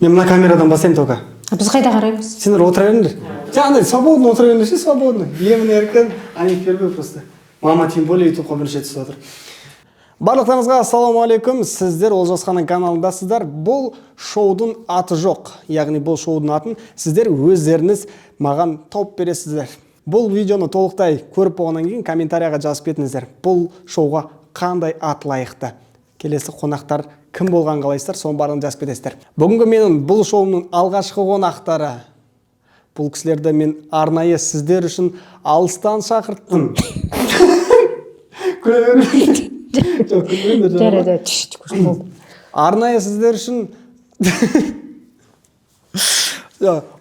Мен мына камерадан басайын только. Біз қайда қараймыз? Сендер отыра беріңдер. Жаңағыдай свободно отыра беріңдер ше, свободно. Емін еркін, они впервые просто. Мама тем более ютубқа бірінші рет түсіп отыр. Барлықтарыңызға ассалаумағалейкум. Сіздер Олжасханның каналындасыздар. Бұл шоудың аты жоқ. Яғни бұл шоудың атын сіздер өздеріңіз маған тауып бересіздер. Бұл видеоны толықтай көріп болғаннан кейін комментарияға жазып кетіңіздер. Бұл шоуға қандай ат лайықты? Келесі қонақтар кім болған қалайсыздар, соның барлығын жазып кетесіздер. Бүгінгі менің бұл шоуымның алғашқы қонақтары. Бұл кісілерді мен арнайы сіздер үшін алыстан шақырттым. Күле беріңдер. Жоқ, күле беріңдер. Арнайы сіздер үшін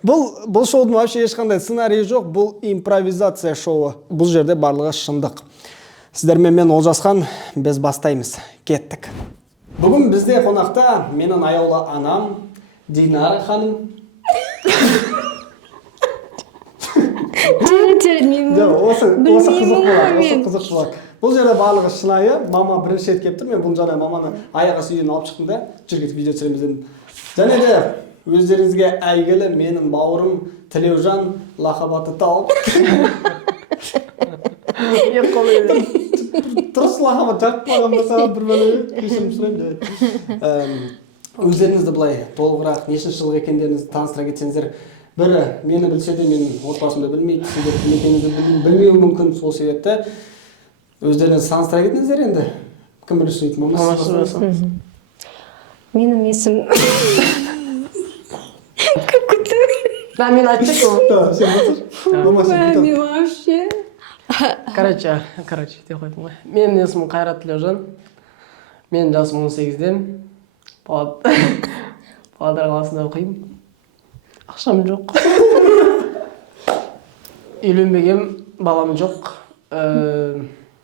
бұл шоудың вообще ешқандай сценарийі жоқ, бұл импровизация шоуы. Бұл жерде барлығы шындық. Сіздермен мен Олжасхан, біз бастаймыз. Кеттік. Бүгін бізде қонақта менің аяулы анам Динара ханым. Осы қызық болады. Бұл жерде барлығы шынайы. Мама бірінші рет келіп тұр. Мен бұл жаңа маманы аяқ асты үйден алып шықтым да, жүргізіп видео түсіреміз дедім. Және де өздеріңізге әйгілі менің бауырым Тілеужан лақап тауып. Дұрыс лақап жарып қалған болса бір бөле кешірім сұраймын. Өздеріңізді былай толығырақ нешінші жылғы екендеріңізді таныстыра кетсеңіздер. Бірі мені білсе де менің отбасымды білмейді, сіздер кім екеніңізді білмеуі мүмкін. Сол себепті өздеріңізді таныстыра кетіңіздер енді. Кім бірінші сөйтіп мамасы? Менің есім Да, мен айтпайсың ғой. Да, сен отырсың. Маме вообще. Короче, деп қойдым ғой. Менің есімім Қайрат Тілеужан. Мен жасым 18-ден. Павлодар қаласында оқимын. Ақшам жоқ. Үйленбегем, балам жоқ.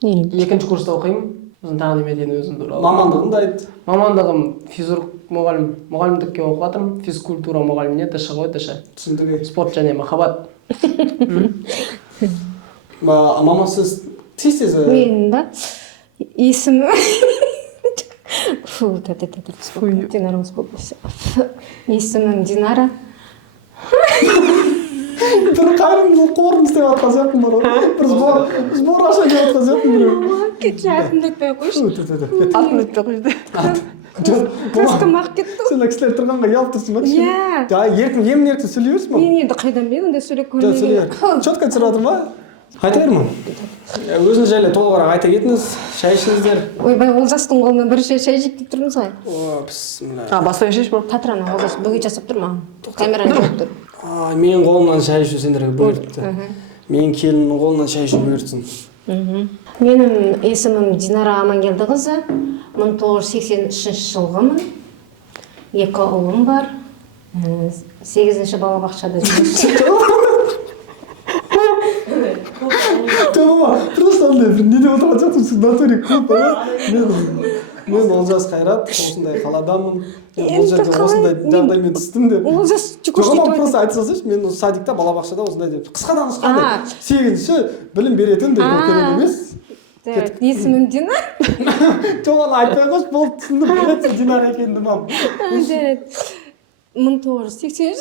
Екінші курста оқимын. Өзім тағлим етейін өзім туралы. Мамандығыңды айт. Мамандығым физрук мұғалім. Мұғалімдікке оқып жатырмын. Физкультура мұғаліміне ТШ ғой, ТШ. Түсіндігі. Спорт және махаббат. Мамасы тез-тез... Мен ба? Есім... Динара успокойся. Есімім Динара. Бір қайрымды қорым істеп атқан сияқтым бар ғой. Бір сбор аша деп атқан сияқтым біреу. Кетші атымды өтпей қойшы. Атын өтпей қойшы. Краскам ақ кетті. Сен кісілер тұрғанға ұялып тұрсың ба? Иә. Емін-еркін сөйлей берсің ба? Мен енді қайдан білемін ондай сөйлеп көрмеген. Четко түсіріп жатыр ма? Айта бермін. Өзіңіз жайлы толығырақ айта кетіңіз, шай ішіңіздер. Ойбай, Олжастың қолынан бірінші шай жеп деп тұрмыз ғой. Бісміллә. Басқа ішеш ма? Татрана Олжас бөгет жасап тұр ма? Камераны жоқ тұр. Менің қолымнан шай ішу сендерге бұйыртты. Менің келіннің қолынан шай ішу бұйыртсын. Менің есімім Динара Амангелдіқызы. 1983 жылғымын. 2 ұлым бар. 8-ші балабақшада жүрмін. Просто андай бір не деп отырған сияқтымсың, натуре көп ба? Мен Олжас Қайрат, осындай қаладамын. Бұл жерде осындай жағдаймен түстім деп. Олжас жүгірші деп айтып. Просто айта салсайшы, мен садикта балабақшада осындай деп. Қысқадан қысқа деп. 8-ші білім беретін деп керек емес. Есімім Динара. Жоқ, оны айтпай қойшы, болды түсіндім. Білесің Динара екенімді мам. 1980.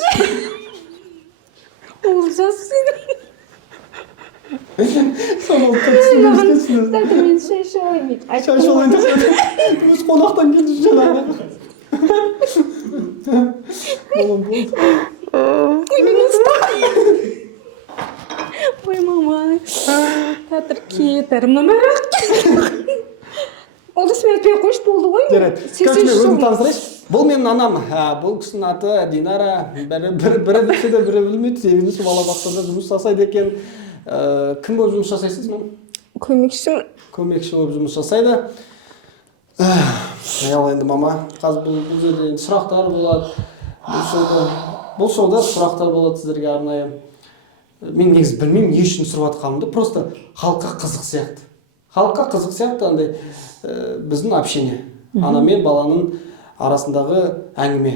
Олжас сен. Самал түсіндірсін. Мен шай шоймейді. Шай шоймейді. Өз қонақтан келді жаңағы. Болым болды. Ой, мама. Татыр кетір. Мұнарақ. Олжас мен өтпей қойшы болды ғой. Жарайды. Короче, мен өзім таныстырайшы. Бұл менің анам. Бұл кісінің аты Динара. Бірі білсе де бірі білмейді. 8-ші балабақшада жұмыс жасайды екен. Кім болып жұмыс жасайсыз мұны? Көмекшімін. Көмекші болып жұмыс жасайды. Ал енді мама, қазір бұл жерде сұрақтар болады. Бұл шоуда сұрақтар болады сіздерге арнайы. Мен негізі білмеймін, не үшін сұрап жатқанымды, просто халыққа қызық сияқты. Халыққа қызық сияқты андай біздің общение. Ана мен баланың арасындағы әңгіме.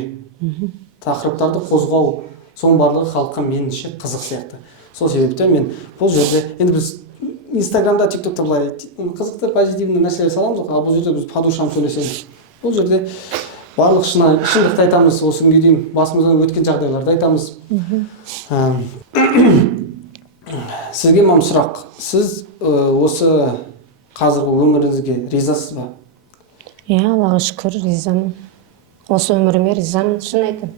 Тақырыптарды қозғау, соның барлығы халыққа меніңше қызық сияқты. Сол себептен мен бұл жерде, енді біз Инстаграмда, ТикТокта былай қызықты позитивный нәрселер саламыз, ал бұл жерде біз по душам сөйлесеміз. Бұл жерде барлық шындықты айтамыз, осы күнге дейін басымыздан өткен жағдайларды айтамыз. Сізге мам сұрақ, сіз осы қазіргі өміріңізге ризасыз ба? Иә, Аллаға шүкір, ризамын. Осы өміріме ризамын, шын айтам.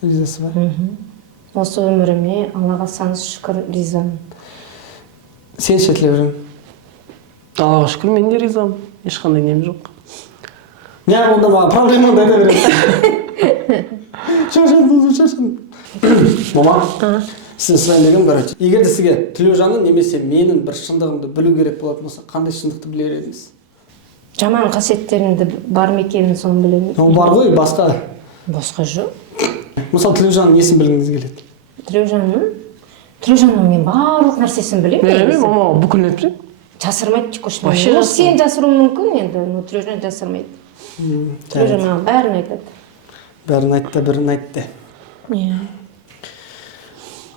Ризасыз ба? Осы өміріме Аллаға сансыз шүкір, ризамын. Сен шетілеуің? Аллаға шүкір, мен де ризамын. Ешқандай нем жоқ. Не, онда маған проблемаңды айта беремін. Шашын. Мама, сізден сұрайын деген бар. Егер де сізге Тілеужанның немесе менің бір шындығымды білу керек болатын болса, қандай шындықты білер едіңіз? Жаман қасиеттерімді бар ма екенін соны білемін. Ол бар ғой, басқа. Басқа жоқ. Мысалы, Тілеужанның несін білгіңіз келеді? Тілеужанның мен барлық нәрсесін білемін. Мама, бүкіл айтып жүрмін. Жасырмайды тек қойшы. Вообще Сен жасыруың мүмкін енді, но Тілеужан жасырмайды. Тілеужан маған бәрін айтады. Бәрін айтты, бірін айтты. Иә.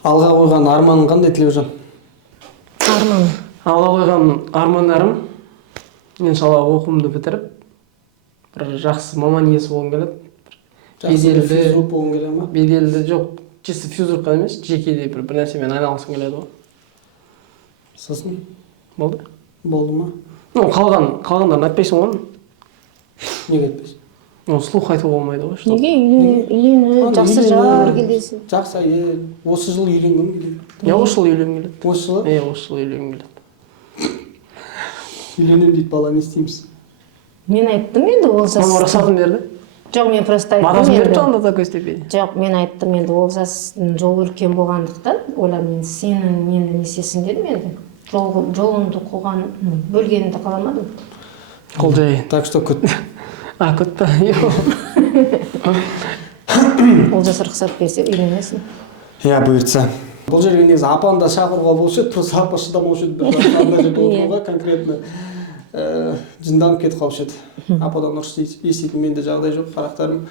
Алға қойған арманың қандай, Тілеужан? Арман. Алға қойған армандарым, иншалла оқуымды бітіріп, бір жақсы маман иесі болғым келеді. Физрук болғың келеді ма? Беделді жоқ, чисто физрукқа емес, жекеде бір нәрсемен айналысқым келеді ғой. Сосын? Болды? Болды ма? Қалғандарын айтпайсың ғой. Неге айтпайсың? Слух айтуға болмайды ғой. Неге үйлені, жақсы жар келесің? Жақсы әйел. Осы жылы үйленгім келеді. Осы жылы үйленгім келеді. Осы жылы? Осы жылы үйленгім келеді. Үйленем дейді, бала, не істейміз? Мен айттым енді Олжас. Мама рұқсатын берді. Жоқ, мен просто айттым Марасын енді. берді анда такой степени. Жоқ, мен айттым енді Олжастың жолы үлкен болғандықтан, ойладым мен сенің мені несесің дедім енді. Жолымды қуған, бөлгенімді қаламадым. Қол жай. Так что күт. Күт па? Олжас рұқсат берсе үйленесің. Иә, бұйыртса. Бұл жерге негізі апаны да шақыруға болушы еді, просто апа шыдамаушы еді, бір ана жерде отыруға конкретно жынданып кетіп қалушы еді. Ападан ұрыс еститін менде жағдай жоқ, қарақтарым.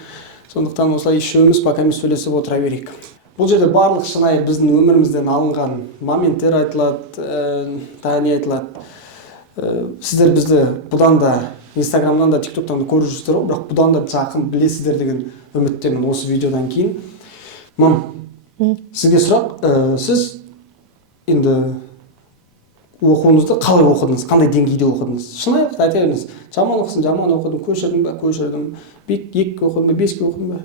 Сондықтан осылай үшеуміз пока сөйлесіп отыра берейік. Бұл жерде барлық шынайы біздің өмірімізден алынған моменттер айтылады, не айтылады. Сіздер бізді бұдан да Инстаграмнан да, ТикТоктан да көріп жүрсіздер ғой, бірақ бұдан да жақын білесіздер деген үміттемін осы видеодан кейін. Мам, сізге сұрақ, сіз енді оқуыңызды қалай оқыдыңыз, қандай деңгейде оқыдыңыз? Шынайылықты айта беріңіз. Жаман оқысын, жаман оқыдым, көшірдім ба, көшірдім. 2 оқыдым ба, 5 оқыдым ба?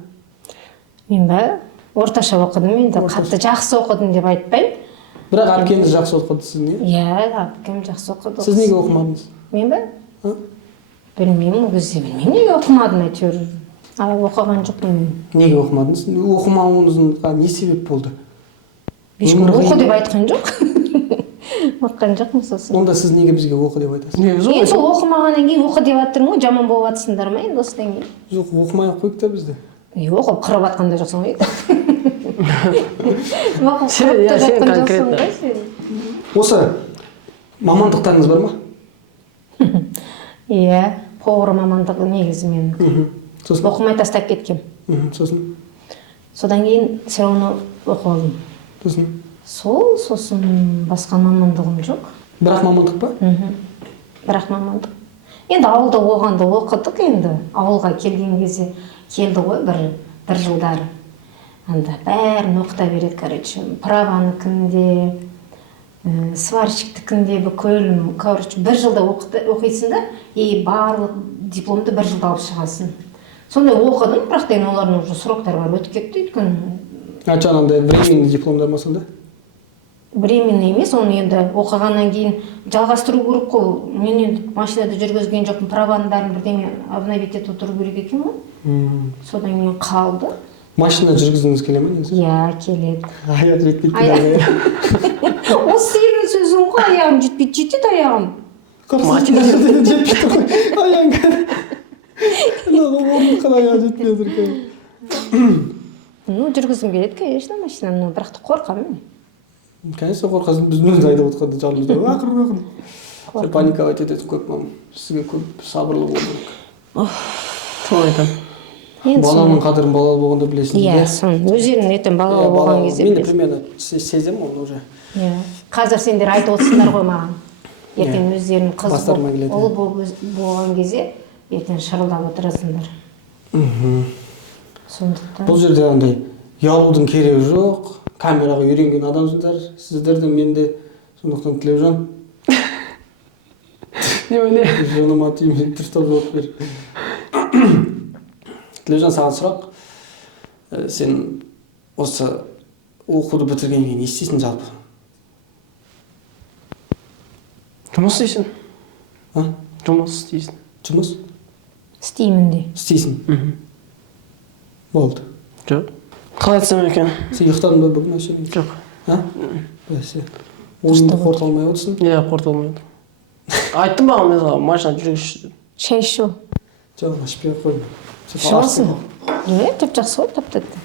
Мен ба, орташа оқыдым, енді қатты жақсы оқыдым деп айтпаймын. Бірақ әпкеңіз жақсы оқыды, сіз не? Иә, әпкем жақсы оқыды. Сіз неге оқымадыңыз? Мен ба? Білмеймін, ол кезде білмеймін неге оқымадым әйтеуір. Оқыған жоқпын мен. Неге оқымадыңыз? Оқымауыңызға не себеп болды? Ешкім оқы деп айтқан жоқ. Оқыған жоқпын сосын. Онда сіз неге бізге оқы деп айтасыз? Енді сол оқымағаннан кейін оқы деп жатырмын ғой, жаман болып жатсыңдар ма енді осыдан кейін? Жоқ, оқымай-ақ қойып та бізді. Оқып қырып жатқан да жоқсың ғой. Оқып Сен қырып та жатқан жоқсың конкретно. ғой сен. Осы мамандықтарыңыз бар ма? Иә, повар мамандығы негізі мен Сосын? оқымай тастап кеткем. Сосын? Содан кейін все равно оқып алдым. Сосын? Сосын басқа мамандығым жоқ. Бірақ мамандық па? Бірақ мамандық. Енді ауылда оғанда оқыдық енді. Ауылға келген кезде келді ғой бір жылдары. Анда бәрін оқыта береді, короче. Праваныкінде, сварщиктікінде бүкіл, короче, бір жылда оқисың да, и барлық дипломды бір жылда алып шығасың. Сондай оқыдым, бірақ та олардың уже сроктары бар, өтіп кетті өйткені. Жаңағындай временный дипломдар ма сонда? Временный емес, оны енді оқығаннан кейін жалғастыру керек қой. Мен енді машинада жүргізген жоқпын, праваның бәрін бірдеңе обновить етіп отыру керек екен ғой. Содан кейін қалды. Машина жүргізгіңіз келе ме негізі? Иә, келеді. Аяқ жетпейді. Осы сенің сөзің ғой, аяғым жетпейді, жетеді аяғым. Машина жерде жетпейді ғой, аяғың. Орындыққан аяғы жетпей отыр екен. Жүргізгім келеді, конечно, машинаны, бірақ та қорқамын. Конечно, қорқасың, біз өзі айдап отқанда жалымызда. Ақырын. Сен паникалать етесің көп, мам. Сізге көп сабырлы болу керек. Соны айтамын. Баланың қадірін балалы болғанда білесің. Иә, соны өздерің ертең балалы болған кезде мен де білесің. примерно сезем оны уже. Иә. Қазір сендер айтып отырсыңдар ғой маған. Ертең өздерінің қыз Бастарыма келеді. ұлы болған кезде ертең шырылдап отырасыңдар. сондықтан бұл жерде андай ұялудың керегі жоқ, камераға үйренген адамсыздар, сіздер де мен де. Сондықтан Тілеужан, немене? жаныма тиме, дұрыстап жауап бер. Тілеужан, саған сұрақ. Сен осы оқуды бітіргеннен кейін не істейсің жалпы? Жұмыс істейсің. А? Жұмыс істейсің. Жұмыс істеймін де. істейсің. Болды. Жоқ. Қалай айтсам екен? Сен ұйықтадың ба бүгін вообще? Жоқ. А? Бәсе. Ойынды қорыта алмай отырсың? Иә, қорыта алмай отырмын. Айттым маған мен саған машина жүргізші деп. Шай ішу. Жоқ, ашпай қой. ішіп жап жақсы ғой, тәп-тәтті.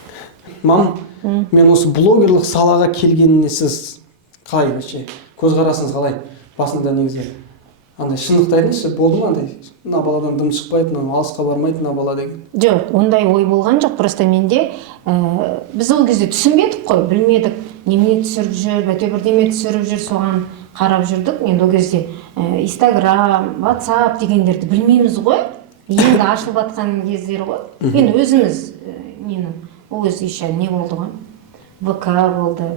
Мам, мен осы блогерлық салаға келгеніне сіз қалай вообще? Көзқарасыңыз қалай? Басында негізі андай шындықты айтыңызшы, болды ма андай? Мына баладан дым шықпайды, мына алысқа бармайды мына бала деген. Жоқ, ондай ой болған жоқ, просто менде біз ол кезде түсінбедік қой, білмедік, немене түсіріп жүр, бәте бірдеме түсіріп жүр, соған қарап жүрдік. Енді ол кезде Instagram, WhatsApp дегендерді білмейміз ғой. Енді ашылып жатқан кездер ғой. Енді өзіміз нені, ол кезде еще не болды ғой? ВК болды.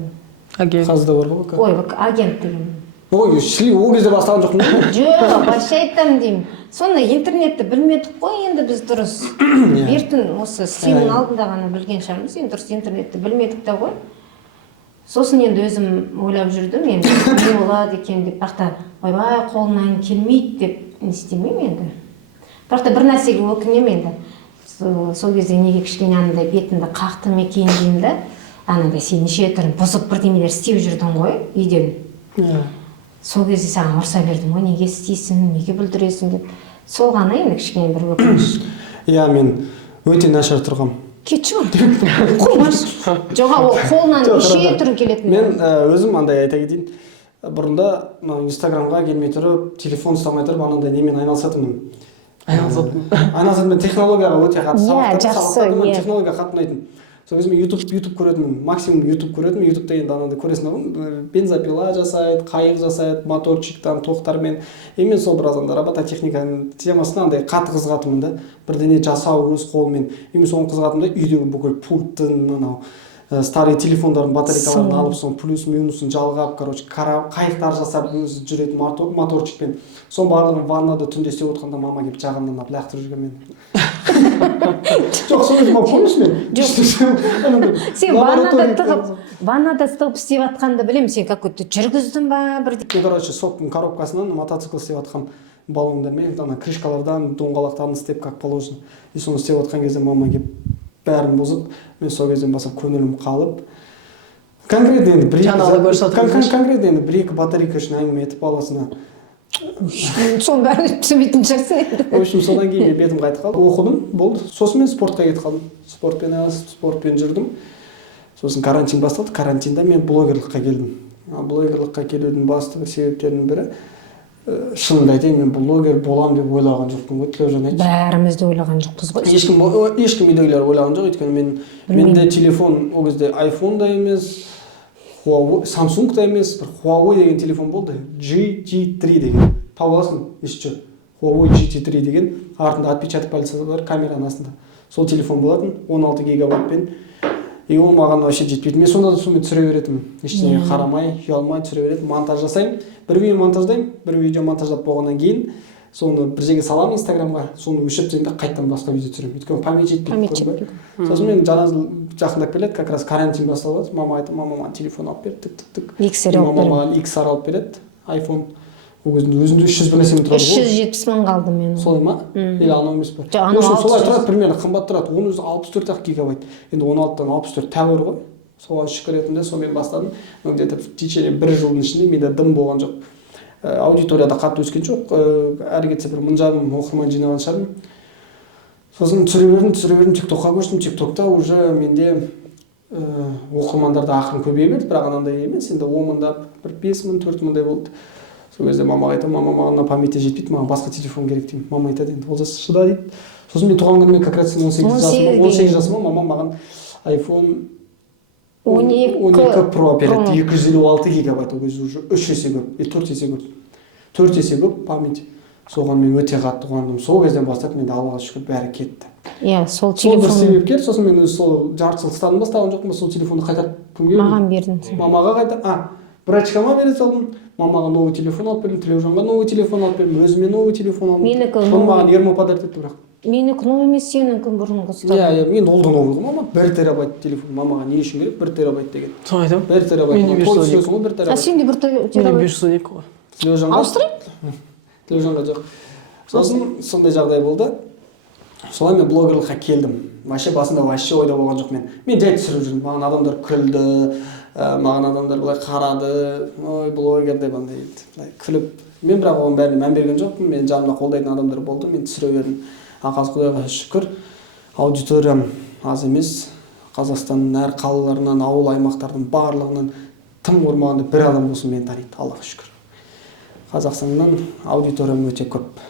Агент. Қазір бар ғой ВК. Ой, ВК агент деген. Ой, шли ол кезде бастаған жоқпын ғой. Жоқ, вообще айтамын деймін. Сонда интернетті білмедік қой, енді біз дұрыс. Бертін осы стримнің алдында ғана білген шығармыз, енді дұрыс интернетті білмедік та ғой. Сосын енді өзім ойлап жүрдім, енді не болады екен деп, бірақ та ойбай қолымнан келмейді деп не істемеймін енді. Бірақ та бір нәрсеге өкінемін енді. Сол кезде неге кішкене андай бетімді қақтым екен деймін да, анандай сен неше түрін бұзып бірдемелер істеп жүрдің ғой үйден. Сол кезде саған ұрса бердім ғой, неге істейсің, неге бүлдіресің деп. Сол ғана енді кішкене бір өкініш. Иә, мен өте нашар тұрғам. Кетші ғой, қоймашы. Жоға, ол қолынан неше түрін келетін. Мен өзім андай айта кетейін. Бұрында Инстаграмға келмей тұрып, телефон ұстамай тұрып, анандай немен айналысатынмын. Айналысатынмын, технологияға өте қатты сабақтадым, технологияға қатты ұнайтын. Сол кезде мен YouTube көретінмін, максимум YouTube көретінмін. YouTube'да енді анандай көресің ғой, бензопила жасайды, қайық жасайды, моторчиктан, тоқтармен. Мен сол біраз андай робототехниканың темасына андай қатты қызығатынмын да. Бірдеңе жасау өз қолымен. Мен соны қызығатынмын да, үйдегі бүкіл пульттің, анау старый телефондардың батарейкаларын алып, соның плюс-минусын жалғап, короче, қайықтар жасап өзі жүретін моторчикпен. Соның барлығын ваннада түнде істеп отқанда мама келіп жағымнан алып лақтырып жүрген мені. Жоқ, сол кезде помнишь мен? Сен ваннада тығып істеп жатқанды білемін, сен какой-то жүргіздің ба бірде? Короче, соттың коробкасынан мотоцикл істеп жатқан баллондармен, ана крышкалардан, доңғалақтарын істеп, как положено. И соны істеп жатқан кезде мама келіп бәрін бұзып, мен сол кезден бастап көңілім қалып. Конкретно енді бір-екі батарейка үшін әңгіме етіп баласына. Соның бәрін түсінбейтін шығарсың енді. В общем, содан кейін бетім қайтып қалды, оқыдым, болды. Сосын мен спортқа кетіп қалдым. Спортпен жүрдім. Сосын карантин басталды. Карантинда мен блогерлыққа келдім. Блогерлыққа келудің басты себептерінің бірі, шынымды айтайын, мен блогер болам деп ойлаған жоқпын ғой, Тілеужан айтшы. Бәріміз де ойлаған жоқпыз ғой. Ешкім үйдегілер ойлаған жоқ, өйткені менде телефон ол кезде iPhone да емес, Samsung да емес, бір Huawei деген телефон болды, GT3 деген. Тауып аласың, ешчі. Huawei GT3 деген, артында отпечаток пальца бар, камераның астында. Сол телефон болатын, 16 гигабайтпен. И ол маған вообще жетпейді. Мен сонда да сонымен түсіре беретінмін. Ештеңеге қарамай, ұялмай түсіре беретінмін. Монтаж жасаймын. Бір видео монтаждаймын, бір видео монтаждап болғаннан кейін соны бір жерге саламын Инстаграмға, соны өшіріп тастаймын да қайтадан басқа видео түсіремін. Өйткені память жетпейді. Сосын мен жақындап келеді, как раз карантин басталып жатыр. Мама айтты, мама маған телефон алып бер, тік. Мама маған XR алып береді, iPhone. Ол өзінде 300 бір нәрсемен тұрады ғой. 370 мың қалды мен. Солай ма? Или анау емес пе? Солай тұрады, примерно қымбат тұрады. Оның өзі 64 гигабайт. Енді 16-тан 64 тәуір ғой. Соған шүкір етінде сонымен бастадым. Где-то в течение бір жылдың ішінде менде дым болған жоқ. Аудиторияда қатты өскен жоқ. Әрі кетсе бір 1000 оқырман жинаған шығармын. Сосын түсіре бердім, TikTokқа көштім. TikTokта уже менде оқырмандар да ақырын көбейе берді, бірақ анандай емес. Енді 10.000, бір 5000, 4000 болды. Сол кезде мамаға айтамын, мама маған памяти жетпейді, маған басқа телефон керек деймін. Мама айтады енді, олжас шыда дейді. Сосын мен туған күніме как раз 18 жасыма мама маған iPhone 12 Pro береді. 256 гигабайт, ол кезде уже 3 есе көп, 4 есе көп. 4 есе көп память. соған мен өте қатты қуандым. Сол кезден бастап менде Аллаға шүкір бәрі кетті. Иә, сол Сол бір телефон себепкер, сосын мен өзі сол жарты жыл ұстадым бастаған жоқпын ба, сол телефонды қайтарып кімге маған бердің сен. мамаға врачкама бере салдым, мамаға новый телефон алып бердім, Тілеужанға новый телефон алып бердім, өзіме новый телефон алдым. Менікі Соны маған Ермо подарить етті бірақ. Менікі новый емес, сенікі бұрынғы ұстадың. Иә, мен ол да новый ғой, мама 1 терабайт телефон, мамаға не үшін керек 1 терабайт деген. Соны айтамын. 1 терабайт. Менде 512 ғой, 1 А терабайт. сенде бір Менде терабайт 512 ғой. Тілеужанға ауыстырайын? Тілеужанға жоқ. Сосын сондай жағдай болды. Солай мен блогерлыққа келдім. Вообще басында вообще ойда болған жоқ мен. Мен жай түсіріп жүрдім. Маған адамдар күлді, маған адамдар былай қарады. Ой, блогер деп андай күліп. Мен бірақ оған бәріне мән берген жоқпын. Мен жанымда қолдайтын адамдар болды. Мен түсіре бердім. Қазір Құдайға шүкір, аудиториям аз емес. Қазақстанның әр қалаларынан, ауыл аймақтардың барлығынан тым құрмағанда бір адам болсын мені таниды, Аллаға шүкір. Қазақстаннан аудиториям өте көп.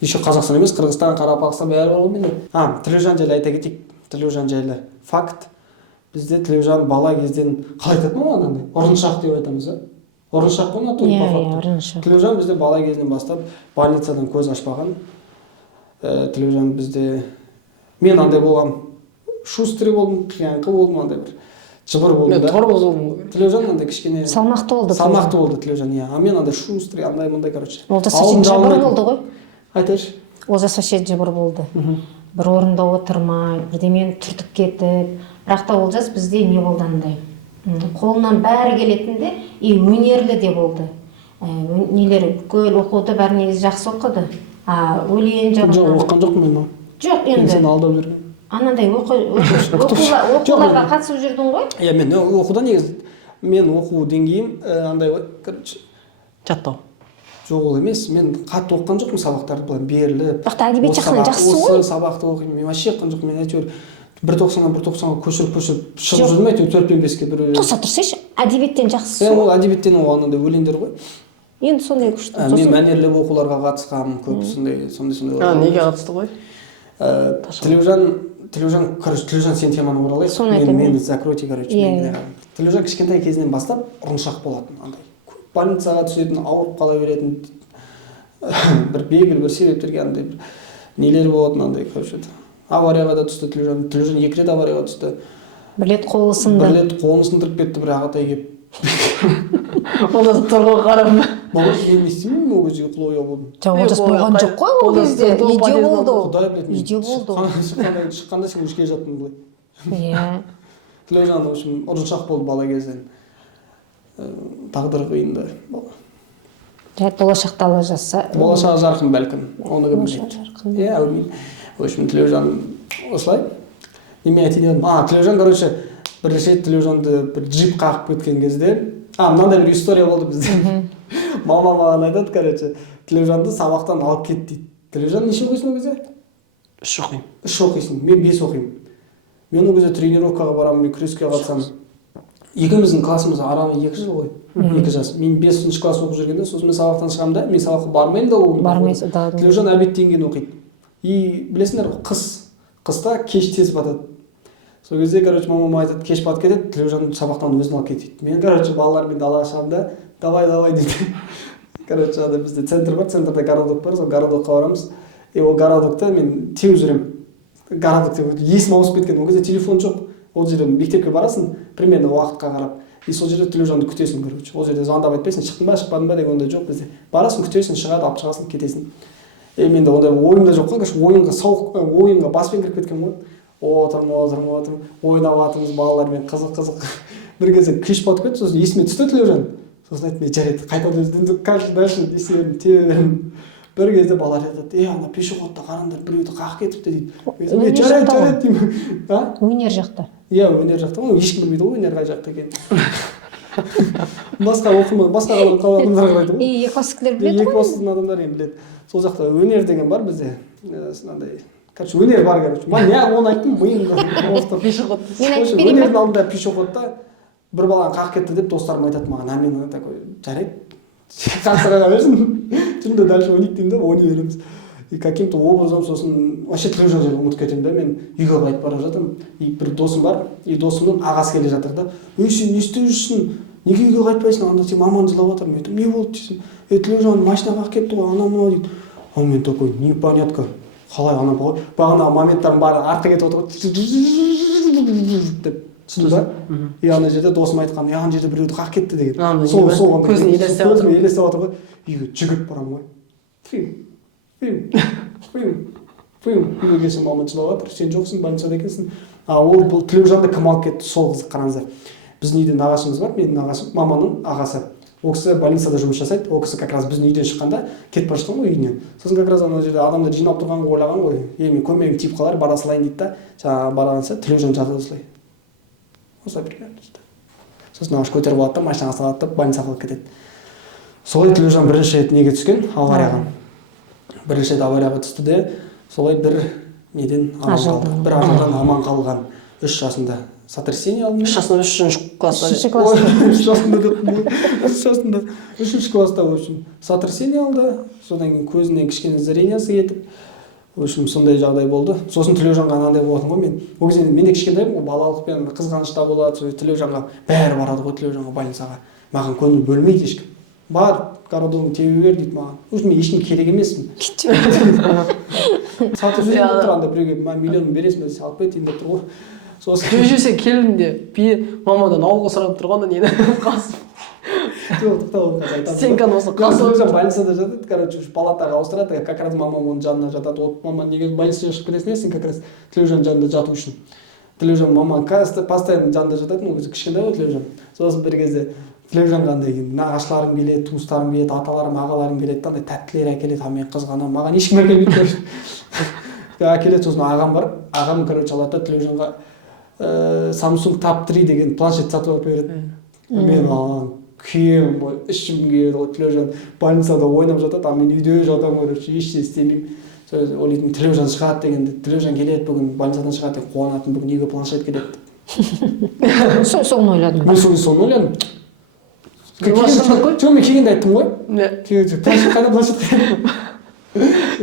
Еще Қазақстан емес, Қырғызстан, Қарақалпақстан бәрі бар ғой менде. Тілеужан жайлы айта кетейік. Тілеужан жайлы факт. Бізде Тілеужан бала кезден қалай айтады ма андай? Ұрыншақ деп айтамыз, а? Ұрыншақ қой натур по факту. ұрыншақ. Тілеужан бізде бала кезінен бастап больницадан көз ашпаған. Тілеужан бізде мен андай болғам. Шустрый болдым, қиянқы болдым, андай бір жыбыр болдым Мен да. торбоз болдым. Тілеужан андай кішкене Салмақты болды. салмақты болды Тілеужан, иә. А мен андай шустрый, андай мындай, короче. Ол да сәшет жабыр болды ғой. Айтайшы. Ол да сәшет жабыр болды. Бір орында отырмай, бірдемені түртіп кетіп. Бірақ та Олжас бізде не болды андай. Қолынан бәрі келетінде, өнерлі де болды. Нелері бүкіл оқуды бәрі негізі жақсы оқыды. Өлең Жоқ, жағынан. оқыған жоқпын мен. Жоқ, Мен сені енді. алдап жүрген. Анандай оқуларға қатысып жүрдің ғой? Иә, мен оқуда негізі мен оқу деңгейім андай ғой, короче, Жаттау. жоқ ол емес. Мен қатты оқыған жоқпын сабақтарды былай беріліп. Бірақ та әдебиет жағынан жақсы ғой. Осы сабақты оқимын. Мен вообще оқыған жоқпын. Мен әйтеуір 1.90-нан 1.90-ға көшіріп шығып жүрдім әйтеуір 4-5-ке бір. Тоса тұрсайшы, әдебиеттен жақсы. Ол әдебиеттен оған өлеңдер ғой. Енді сондай күшті. Мен мәнерлеп оқуларға қатысқанмын, көп сондай. Неге қатысты ғой? Тілеужан, короче, Тілеужан сен теманы оралайық. Соны айтамын. Мені закройте, короче. Тілеужан кішкентай кезінен бастап ұрыншақ болатын, андай. Больницаға түсетін, ауырып қала беретін, бір белгілі бір себептерге андай бір нелер болатын, андай, короче. Аварияға да түсті Тілеужан. Тілеужан 2 рет аварияға түсті. Бір рет қолы сынды. Бір рет қолын сындырып кетті, бір ағатай келіп. Ол да тұрғы қарап. Бала мен естімеймін, ол кезде құлауя болдым. Олжас болған жоқ қой ол кезде. Үйде болды ол. Құдай біледі. Үйде болды ол. Шыққанда сен ішке жаттың былай. Иә. Тілеужан, в общем, ұрыншақ болды бала кезден. Тағдыры қиынды. Болашақта Алла жазса. Болашағы жарқын бәлкім. Оны кім Болашағы біледі. жарқын. Иә, әумин. В общем, Тілеужан осылай. Неме айтайын едім. Тілеужан, короче, бір рет Тілеужанды бір джип қағып кеткен кезде, мынандай бір история болды бізде. Мама маған айтады, короче, Тілеужанды сабақтан алып кет дейді. Тілеужан неше оқисың ол кезде? 3 оқимын. 3 оқисың, мен 5 оқимын. Мен ол кезде тренировкаға барамын, мен күреске қатысамын. Екеуміздің классымыз арамыз 2 жыл ғой. 2 жас. Мен 5-ші класс оқып жүргенде, сосын мен сабақтан шығамын да, мен сабаққа бармаймын да ол. Бармайсың да. Тілеужан обедтен кейін оқиды. И білесіңдер ғой, қыста кеш тез батады. Сол кезде, короче, мамам айтады, кеш батып кетеді, Тілеужан сабақтан өзін алып кетеді. Мен, короче, балалармен далаға шығамын да, давай дейді. Короче, ада бізде центр бар, центрда городок бар, сол городокқа барамыз. И ол городокта мен теуіп жүремін. Городок деп есім ауысып кеткен. Ол кезде телефон жоқ. Ол жерде мектепке барасың, примерно уақытқа қарап. И сол жерде Тілеужанды күтесің, короче. Ол жерде звондап айтпайсың, шықтың ба, шықпадың ба деген ондай жоқ бізде. Барасың, күтесің, шығады, алып шығасың, кетесің. Менде ондай ойымда жоқ қой, короче, ойынға баспен кіріп кеткен ғой. Отырмын, ойнап жатырмыз балалармен, қызық. Бір кезде кеш батып кетті, сосын есіме түсті Тілеужан. Сосын айтты, мен жарайды, қайтадан каждый дальше есебін тебе беремін. Бір кезде балалар айтады, ана пешеходта қараңдар, біреуді қағып кетіпті дейді. Жарайды деймін. Өнер жақта. Иә, өнер жақта. Оны ешкім білмейді ғой, өнер қай жақта екенін. Басқа адамдар айтады ғой. Екібастықтар біледі ғой. Екібастықтың адамдары енді біледі. Сол жақта өнер деген бар бізде. Андай, короче, өнер бар, короче. Мен оны айттым, миым Пешеход. өнердің алдында пешеходта бір баланы қағып кетті деп достарым айтады маған, мен такой, жарайды, қақсыраға берсін, түнде дальше ойнайық деймін да, ойнай береміз. И каким-то образом сосын вообще Тілеужан жайлы ұмытып кетемін да, мен үйге қайтып бара жатырмын. И бір досым бар, и досымның ағасы келе жатыр да, сен не істеп жүрсің, неге үйге қайтпайсың, анда сен мамаң жылап жатыр. Мен айтамын, не болды дейсің, Тілеужан машина қағып кетті ғой, анау мынау дейді. а мен такой непонятка қалай ана бағана моменттардың бәрі артқа кетіп отыр деп түсіндің ба? И ана жерде досым айтқан ана жерде біреуді қақ кетті деген сол көзін елестеп отыр ғой. Үйге жүгіріп барамын ғой. Үйге келсем мама жылап жатыр, сен жоқсың, больницада екенсің. Ол бұл Тілеужанды кім алып кетті, сол қызық қараңыздар. Біздің үйде нағашымыз бар, менің нағашым, маманың ағасы. Ол кісі больницада жұмыс жасайды. Ол кісі как раз біздің үйден шыққанда кетіп бара жатқан ғой үйінен. Сосын как раз ана жерде адамдар жиналып тұрғанын ойлаған ғой. Мен көмегім тиіп қалар, бара салайын дейді да. Жаңағы барған сәт Тілеужан жатады осылай. Осылай примерно. Сосын ағаш көтеріп алады да, машинаға салады да, больницаға алып кетеді. Солай Тілеужан бірінші рет неге түскен? Аварияға. Бірінші рет аварияға түсті де, солай бір неден аман қалған 3 жасында. Сотрясение алды. 3 жасында 3-ші класста. 3 жасында 3-ші класста, в общем, сотрясение алды. Содан кейін көзінен кішкене зрениесі кетіп, в общем, сондай жағдай болды. Сосын Тілеужанға анандай болатын ғой мен. Ол кезде мен де кішкентаймын ғой, балалықпен қызғанышта болады. Сол Тілеужанға бәрі барады ғой Тілеужанға больницаға. Маған көңіл бөлмейді ешкім. Бар, городогын тебе бер дейді маған. Уже мен ешкім керек емеспін. Сатып жүрген тұрғанда біреуге миллион бересің бе, алып кет деп тұр ғой. Көжесе келдім де мамадан ауылға сұрап тұрғанда нені қасып. Стенканы осы қасып. Тілеужан больницада жатады, короче, палатаға ауыстырады, как раз мамам оның жанына жатады. Вот мама неге больницадан шығып кетесің, сен как раз Тілеужан жанында жату үшін. Тілеужан маманың постоянно жанында жатады, ол кезде кішкентай ғой Тілеужан. Сосын бір кезде Тілеужанға андай нағашыларым келеді, туыстарым келеді, аталарым, ағаларым келеді, андай тәттілер әкеледі, мен қызғанамын, маған ешкім әкелмейді. Әкеледі, сосын ағам бар, ағам короче алады да Тілеужанға Samsung Tab 3 деген планшет сатып алып береді. Мен күйемін ғой, ішім келеді ғой, Тілеужан больницада ойнап жатады, а мен үйде жатамын, короче, ештеңе істемеймін. Ойлайтын Тілеужан шығады дегенде, Тілеужан келеді бүгін больницадан шығады деп қуанатын, бүгін үйге планшет келеді. Соны ойладым. Мен соны ойладым. Жоқ, мен келгенде айттым ғой. Планшет қайда, планшет қайда?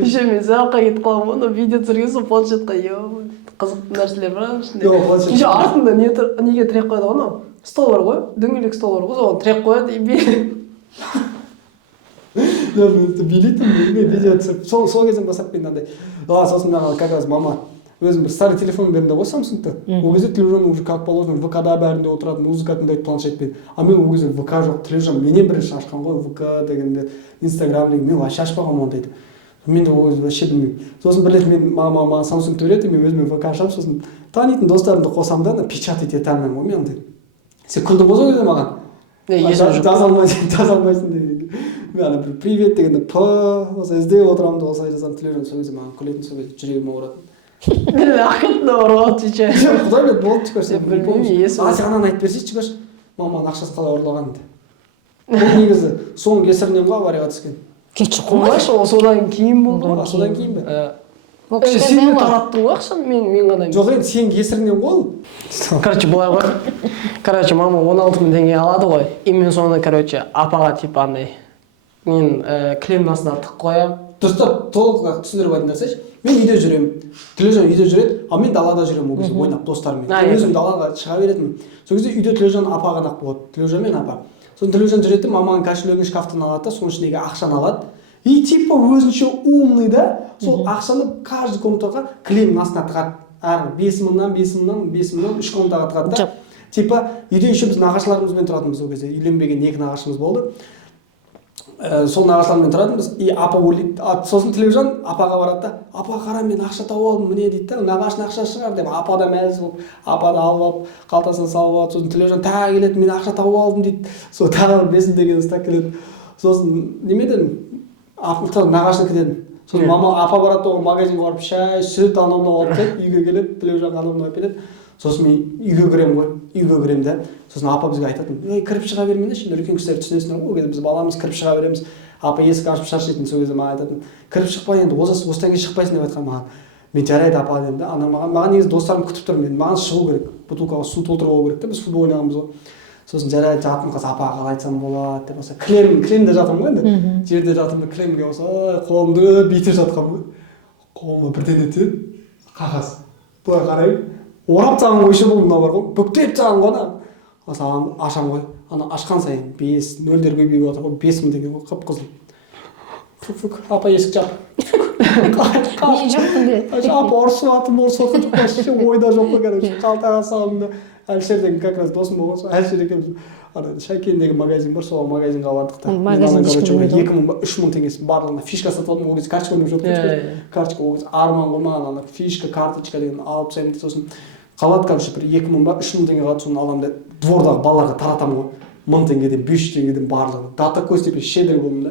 Еще мен сабаққа кетіп қаламын, но видео түсірген соң планшетқа қызық нәрселер бар ішінде. Еще артында неге тірек қояды ғой, стол бар ғой, дөңгелек стол бар ғой, соған тірек қояды и билейді. Билейтін, видео түсіріп, сол кезден бастап мен андай. Сосын маған как раз мама өзім бір старый телефон берді ғой Samsung-ты. Ол кезде Тілеужан уже как положено ВК-да бәрінде отырады, музыка тыңдайды планшетпен. А мен ол кезде ВК жоқ, Тілеужан менен бірінші ашқан ғой, ВК дегенде, Инстаграм деген, мен вообще ашпағанмын ондайды. Мен де ол кезде вообще білмеймін. Сосын бір рет мен мама Samsung-ты береді, мен өзіме ВК ашамын, сосын танитын достарымды қосамын да, печатать ете алмаймын ғой мен андай. Сен күлдің ғой сол кезде маған. Жаза алмайсың деген. Мен ана бір привет дегенде П, осылай іздеп отырамын да осылай жазамын. Тілеужан сол кезде маған күлетін, сол кезде жүрегіме ұратын. Мен ақытына ұрып отвечаю. Құдай біледі, болды шығар. Сен білмеймін, есім. Саған айтып берсейші шығар, маманың ақшасы қалай ұрлағанын деп. Ол негізі соның кесірінен ғой аварияға түскен. Кетші қоймайшы, ол содан кейін болды. Содан кейін бе? Сен тараттың ғой ақшаны, мен ғана. Жоқ, енді сен кесірінен ғой. Короче, былай ғой. Короче, мама 16 000 теңге алады ғой. И мен соны, короче, апаға типа андай мен клемнің астына тық қоямын. Дұрыстап толық түсіндіріп айтыңдаршы. Мен үйде жүремін. Тілеужан үйде жүреді, а мен далада жүремін ол кезде ойнап достарыммен. Өзім далаға шыға беретінмін. Сол кезде үйде Тілеужан апа ғана болады. Тілеужан мен апа. Сосын Тілеужан жүреді, маманың кошелегін шкафтан алады да, соның ішіндегі ақшаны алады. И типа өзінше умный да, сол ақшаны каждый комнатаға клемнің астына тығады. Әр 5 мыңнан 3 комнатаға тығады да. Типа үйде еще біз нағашыларымызбен тұратынбыз ол кезде. Үйленбеген 2 нағашымыз болды. Сол нағашылармен тұратынбыз. И апа ойлайды. Сосын Тілеужан апаға барады да, апа қара мен ақша тауып алдым міне дейді да, нағашының ақшасы шығар деп апа да мәз болып, апа да алып алып, қалтасына салып алады. Сосын Тілеужан тағы келеді, мен ақша тауып алдым дейді. Сол тағы 5 деген ұстап келеді. Сосын немеден нағашынікі дедім. Сосын мама апа барады оған магазинге барып шай, сүт, анау алып келеді, үйге келеді, Тілеужанға анау алып келеді. Сосын мен үйге кіремін да. Сосын апа бізге айтатын, кіріп шыға бермеңдерші, үлкен кісілер түсінесіңдер ғой, ол кезде біз баламыз кіріп шыға береміз. Апа есік ашып шаршайтын, сол кезде маған айтатын, кіріп шықпа енді, осыдан кейін шықпайсың деп айтқан маған. Мен жарайды апа дедім да. Ана маған негізі достарым күтіп тұр, маған шығу керек, бутылкаға су толтырып алу керек та, біз футбол ойнағанбыз ғой. Сосын жарайды жатырмын, қазір апаға қалай айтсам болады деп, осылай кілемде жатырмын ғой енді. Жерде жатырмын, кілемге осылай қолымды бүйтіп жатқанмын ғой. Қолыма бірдеңе тиеді, қағаз. Былай қараймын, орап тастаған ойша бұл мына бар ғой, бүктеп тастаған ғой ана. Саған ашам ғой, ана ашқан сайын 5 нөлдер көбейіп жатыр ғой, 5 мың деген ғой, қып-қызыл. фук апа есік жап. мен жоқпын де. Апа ұрысып жатыр, ұрысып жатқан жоқ, вообще ойда жоқ қой, короче. Қалтаға салдым да. Әлішер деген как раз досым болған соң, Әлішер екеуміз ана Шайкендегі магазин бар, сол магазинға бардық та. Магазин короче 2000 ба 3000 теңгесі барлығына фишка сатып алдым. Ол кезде карточкамен жоқ еді. Карточка ол кезде арман ғой маған ана фишка, карточка деген алып тастаймын дейді. Сосын қалады, короче, бір 2000 ба 3000 теңге қалады, соны аламын да двордағы балаларға таратамын ғой. 1000 теңгеден 500 теңгеден барлығы. До такой степени щедрый болдым да.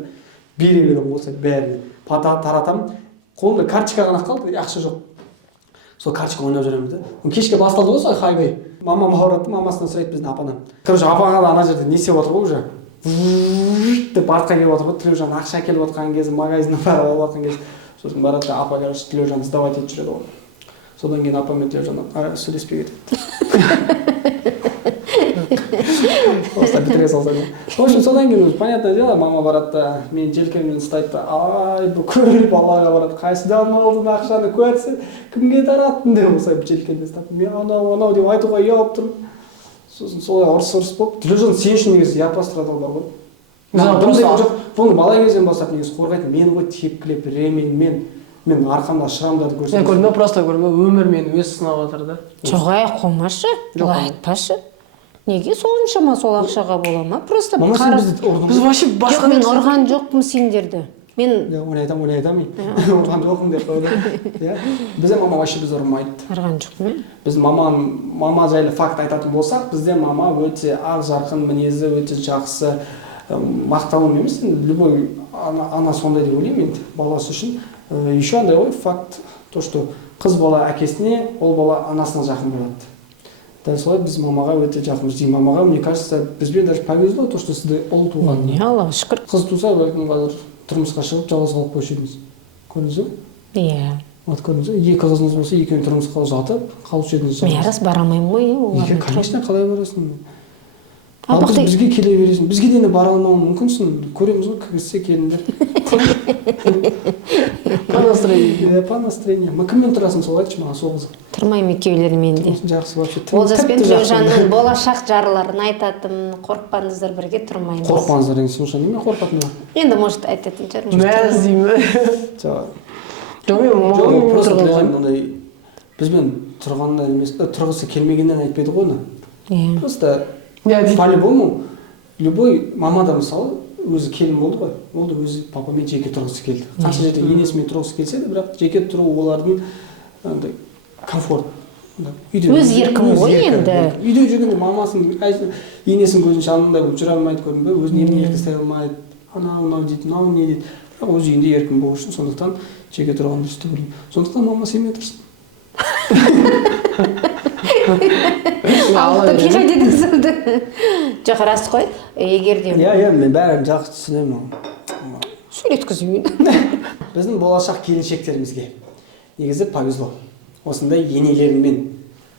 Бере беремін болса бәріне. Таратамын. Қолымда карточка ғана қалды, ақша жоқ. Сол карточка ойнап жүреміз да. Кешке басталды ғой сол хайвей. Мамам ауырады, мамасынан сұрайды біздің ападан. Короче, апаға да ана жерде не істеп отыр ғой уже. Деп артқа келіп отыр ғой, Тілеужан ақша әкеліп отқан кезде, магазиннен барып алып отқан кезде. Сосын барады да апа, короче, Тілеужан сдавать етіп жүреді ғой. Содан кейін апам мен Тілеужан сөйлеспей кетеді. Просто бітіре салса. В общем, содан кейін понятное дело, мама барады да, мен желкемнен ұстайды да, ай, бүкіл балаға барады, қайсыдан алдың ақшаны көрсең, кімге тараттың деп осылай желкемнен ұстап, мен анау деп айтуға ұялып тұрмын. Сосын солай ұрыс болып, Тілеужан сен үшін негізі япастырады бар ғой. Бұны бала кезден бастап негізі қорғайтын мен ғой, тепкілеп, ременмен, мен арқамда шырамдарды көрсем. Мен көрме, просто көрме, өмір мені өз сынап жатыр да. Жоқ, қоймашы, олай айтпашы. Неге соншама сол ақшаға бола ма? Просто біз вообще басқа мен ұрған жоқпын сендерді. Мен оны айтамын, ұрған жоқпын деп қойды. Бізде мама вообще бізді ұрмайды. ұрған жоқпын мен. Біз мама жайлы факт айтатын болсақ, бізде мама өте ақ жарқын мінезі, өте жақсы, мақтауым емес, любой ана сондай деп ойлаймын енді баласы үшін. Еще андай ғой факт, то что қыз бала әкесіне, ол бала анасына жақын болады. Дәл солай біз мамаға өте жақынбыз. Мамаға, мне кажется, бізбен даже повезло, то что сізде ұл туған. Аллаға шүкір. Қыз туса, бәлкім қазір тұрмысқа шығып жалғыз қалып қойшы едіңіз. Көрдіңіз бе? Иә. Вот көрдіңіз бе? Екі қызыңыз болса, екеуін тұрмысқа ұзатып қалушы едіңіз. Мен рас бара алмаймын ғой. Конечно, қалай барасың? Ал бізге келе бересің. Бізге де бара алмауың мүмкінсің. Көреміз ғой, кіргізсе келіңдер. По настроению. По настроению. Кіммен тұрасың, сол айтшы маған, сол қызық. Тұрмаймын екеулері менде. Жақсы вообще. Олжас пен Тілеужанның болашақ жарларын айтатын, қорықпаңыздар, бірге тұрмаймыз. Қорықпаңыздар деген сонша неме қорқатындар? Енді может айтатын шығар. Мәз деймін. Жоқ, просто білемін, бізбен тұрғаннан емес, тұрғысы келмегеннен айтпайды ғой оны. Просто по-любому любой мамада мысалы өзі келін болды ғой, ол да өзі папамен жеке тұрғысы келді. Қанша жерде енесімен тұрғысы келсе де, бірақ жеке тұру олардың комфорт. Өз еркін ғой енді. Үйде жүргенде мамасын, енесінің көзін жанында жүре алмайды, көрдің бе, өзін емін еркін ұстай алмайды. Анау дейді, мынау не дейді. Бірақ өз үйінде еркін болу үшін, сондықтан жеке тұрған дұрыс деп ойлаймын. Сондықтан мама сенімен тұрсын. Алды пиға дедің сізді. Жоқ, рас қой, егер де... Иә, мен бәрін жақсы түсінемін. Сөйлеткізейін. Біздің болашақ келіншектерімізге негізі повезло. Осындай енелеріңмен.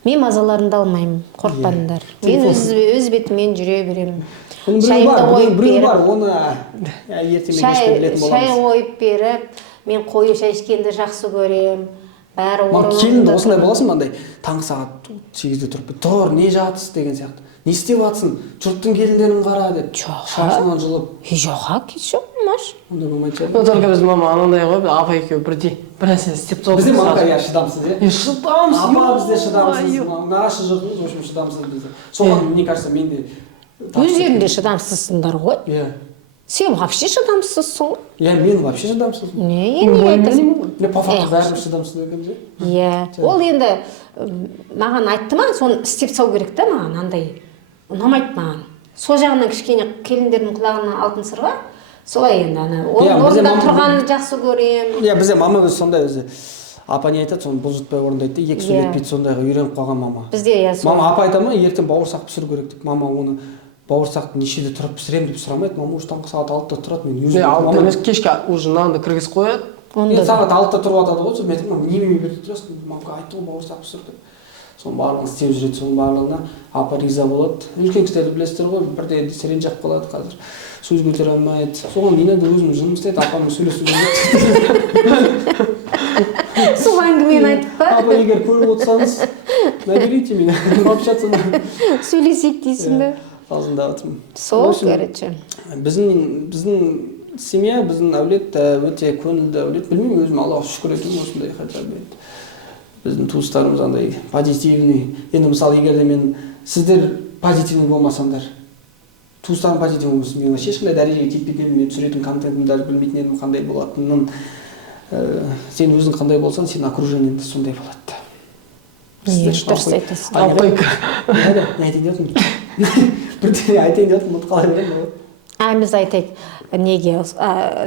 Мен мазаларыңды алмаймын, қорықпаңдар. Мен өз бетіммен жүре беремін. Шайымды ойып беріп, шай ойып беріп, мен қою шай ішкенді жақсы көрем. Бәрі орылымды. Келінді осындай боласың мандай, таңғы сағат 8-де тұрып, тұр, не жатыс деген сияқты. Не істеп жатсың? Жұрттың келіндерін қара деп. Шашынан жылып. Жоға, жоқ, маш. Ондай болмайды шығар. Только біз мама анандай ғой, апа екеуі бірдей бір нәрсе істеп тауып. Бізде мамаға шыдамсыз, иә? Шыдамсыз. Апа бізде шыдамсыз. Нағашы жұртымыз, в общем, шыдамсыз бізде. Соған, мне кажется, мен де... Өздерінде шыдамсызсыңдар ғой. Иә. Сен вообще шыдамсызсың. Иә, мен вообще шыдамсыз. Не айтасың? По факту бәрібір шыдамсыз екенбіз, иә? Иә. Ол енді маған айтты ма, соны істеп тастау керек та маған, андай. Ұнамайды маған. Сол жағынан кішкене келіндердің құлағына алтын сырға, солай енді орында тұрғанды жақсы көрем. Иә, бізде мама өзі сондай өзі. Апа не айтады, соны бұлжытпай орындайды, екі сөйлетпейді, сондайға үйреніп қалған мама. Бізде иә сол. Мама апа айтады ма, ертең бауырсақ пісіру керек деп. Мама оны бауырсақты нешеде тұрып пісіремін деп сұрамайды. Мама уже таңғы сағат 6-да тұрады, мен өзім. Алтыда емес, кешке уже нанды кіргізіп қояды. Сағат 6-да тұрып жатады ғой, мен айтамын, немене берді тұрасың? Мамаға айтты ғой бауырсақ пісір деп. Соның барлығын істеп жүреді, соның барлығына апа риза болады. Үлкен кісілерді білесіздер ғой, бірде сирен жақ қалады қазір. Сөз көтере алмайды. Соған мен де өзім жұмыс істейді, апаммен сөйлесіп жүреді. Сол әңгімені айтып па? Апа, егер көріп отырсаңыз, наберите меня, общаться. Сөйлесейік дейсің бе? Қалжыңдап отырмын. Сол, короче. Біздің семья біздің әулет өте көңілді әулет. Білмеймін, өзім Аллаға шүкір етемін осындай тәрбие. Біздің туыстарымыз андай позитивный. Енді мысалы егер де мен сіздер позитивный болмасаңдар, туыстарым позитивный болмаса, мен вообще ешқандай дәрежеге жетпейтін едім. Мен түсіретін контентімді даже білмейтін едім қандай болатынын. Сен өзің қандай болсаң, сен окружениең де сондай болады. Дұрыс айтасыз. Ал қойк. Не айтайын деп отырмын? Бірдеңе айтайын деп отырмын, ұмытып қала беремін. Біз айтайық, неге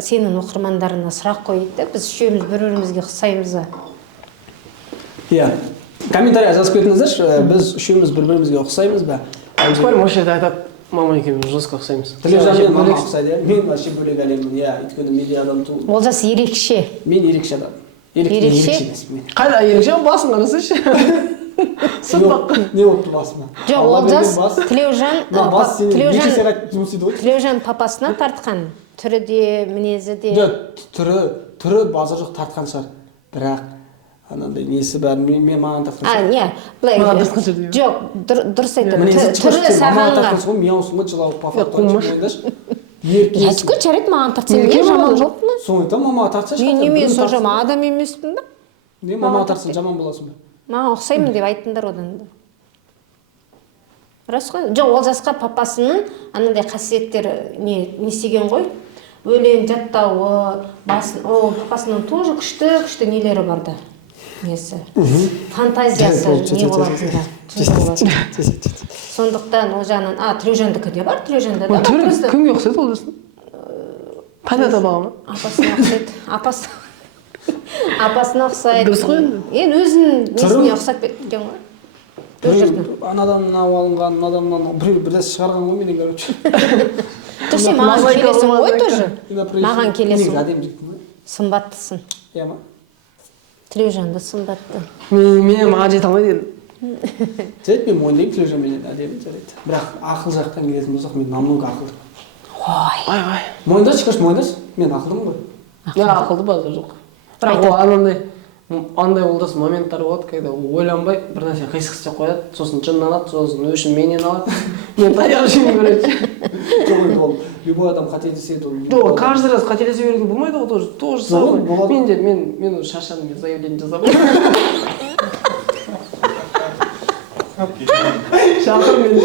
сенің оқырмандарына сұрақ қойды, біз үшеуміз бір-бірімізге ұқсаймыз ба? Иә. Комментария жазып кетіңіздерші, біз үшеуміз бір-бірімізге ұқсаймыз ба? Спорим, осы жерде айтады, мама екеуміз жестко ұқсаймыз. Тілеужан мен мама ұқсайды, мен вообще бөлек әлеммін, иә, өйткені медиа адам туу. Олжас ерекше. Мен ерекше адам. Ерекше? Қайда ерекше? Басын қарасайшы. Сұрпақ. Не болыпты басыма? Жоқ, Олжас Тілеужан папасына тартқан. Түрі де, мінезі де. Жоқ, түрі базар жоқ тартқан шығар. Бірақ анандай несі бәрі мен маған тартқан шығар. Иә, жоқ, дұрыс айтады. Түрі сағанға. Мен осынға жылауы пафаттар қумаш. Әшкі жарайды маған тартсам, мен жаман жоқпын. Соңында мамаға тартса шығар. Мен сол жаман адам емеспін ба? Не мамаға тартсаң жаман боласың ба? Маған ұқсаймын деп айттыңдар одан да. Рас қой? Жоқ, Олжасқа папасының анандай қасиеттері не істеген ғой? Өлең жаттауы, папасының тоже күшті нелері бар да. Несі? Фантазиясы не болатын да. Сондықтан ол жағынан, Тілеужандікі де бар, Тілеужанда да бар. Кімге ұқсайды ол десін? Қайда табаға ма? Апасына ұқсайды. Апасына ұқсайды. Дұрыс қой енді? Енді өзінің несіне ұқсап кеткен ғой. Анадан мынау алынған, мынадан бірдесі шығарған ғой менен короче. Сен маған келесің ғой тоже. Маған келесің. Әдемі жіктің ғой. Сымбаттысың. Иә ма? Тілеужанды сымбатты. Мен маған жете алмайды едім. Жарайды, мен мойындаймын Тілеужан менен әдемі жарайды. Бірақ ақыл жақтан келетін болсақ, мен намного ақылды. Ой. Мойындашы, конечно, мойындашы. Мен ақылдымын ғой. Ақылды базар жоқ. Бірақ ол андай олдас моменттар болады, когда ойланбай бір нәрсе қисық істеп қояды, сосын жынданады, сосын өшін менен алады. Мен таяқ жеймін көреді. Жоқ, ол любой адам қателеседі ол. Жоқ, каждый раз қателесе беруге болмайды ғой, тоже самое. Мен уже шаршадым, мен заявление жасап. Шақыр мені.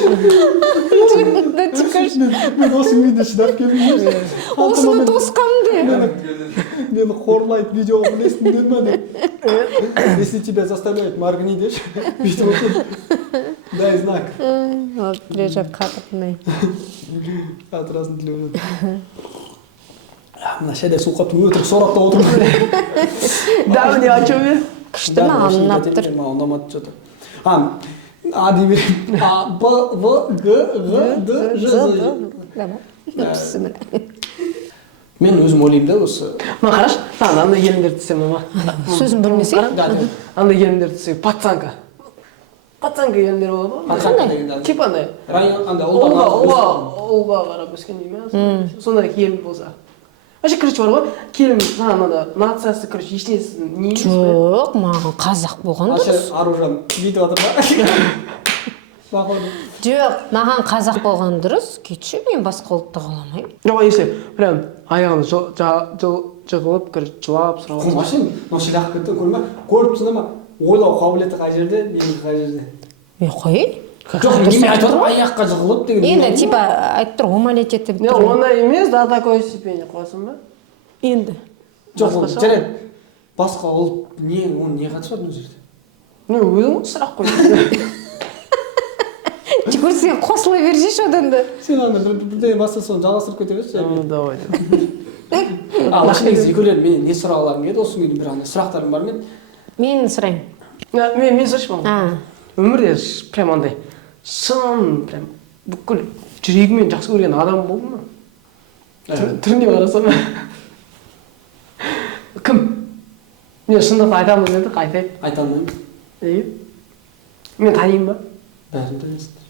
Мен осы үйде шыдап келдім. Осыны тосқанды. Мені қорлайды, видеоға білесіңдер ма деп. Если тебя заставляют моргни деші, бүйтіп отыр. Дай знак. Тілеужан қатырмай. Қатырасын Тілеужан. Мына шәде су қапты өтірік сорақта отырмын. Да, мне о чем бер? Күшті маған ұнап тұр. Маған ұнамады что-то. А дей берейін. А, Б, В, Г, Ғ, Д, Ж, З. Мен өзім ойлаймын да осы. Қараш, андай келіндерді түсем, мама. Сөзін білмесей? Андай келіндерді түсем, пацанка. Пацанка келіндер болады ғой? Қандай? Типа андай. Андай ұлға қарап өскен деймін. Сондай келін болса. Вообще, короче, бар ғой, келін жаңағыда нациясы, короче, ешнесі не емес. Жоқ, маған қазақ болған дұрыс. Аружан бүйтіп отыр ба? Жоқ, маған қазақ болған дұрыс. Кетші, мен басқа ұлтты қаламаймын. Жоқ, если прям аяғын жығылып, короче, жылап, сұрап. Қылмашын, мына шыдақ кетті, көрме? Көріп түсіне ма? Ойлау қабілеті қай жерде, менің қай жерде? Қой? Жоқ, неме айтып отыр, аяққа жығылып деген. Енді, типа, айтып тұр, умолять етіп тұр. Не, ондай емес, да, такое степени қойсын ба? Енді. Жоқ, жарайды. Басқа ұлт, оны не қатысы бар мына жерде? Не, өзің сұрақ қойсын. Көрсең қосыла берші одан да. Сен анда бірден баста соны жалғастырып кете берші. Давай. Лашын негізі екеулер мен не сұрақ аларым еді, осы менің бір андай сұрақтарым бар мен. Мен сұрайын. Мен сұрайшы маған. Өмірде прям андай шын, прям бүкіл жүрегімен жақсы көрген адам болды ма? Түріне қарасам. Кім? Мен шындап айтамын деді, айтайын. Айта алмаймын. Мен танимын ба? Бәрін танисыңдар.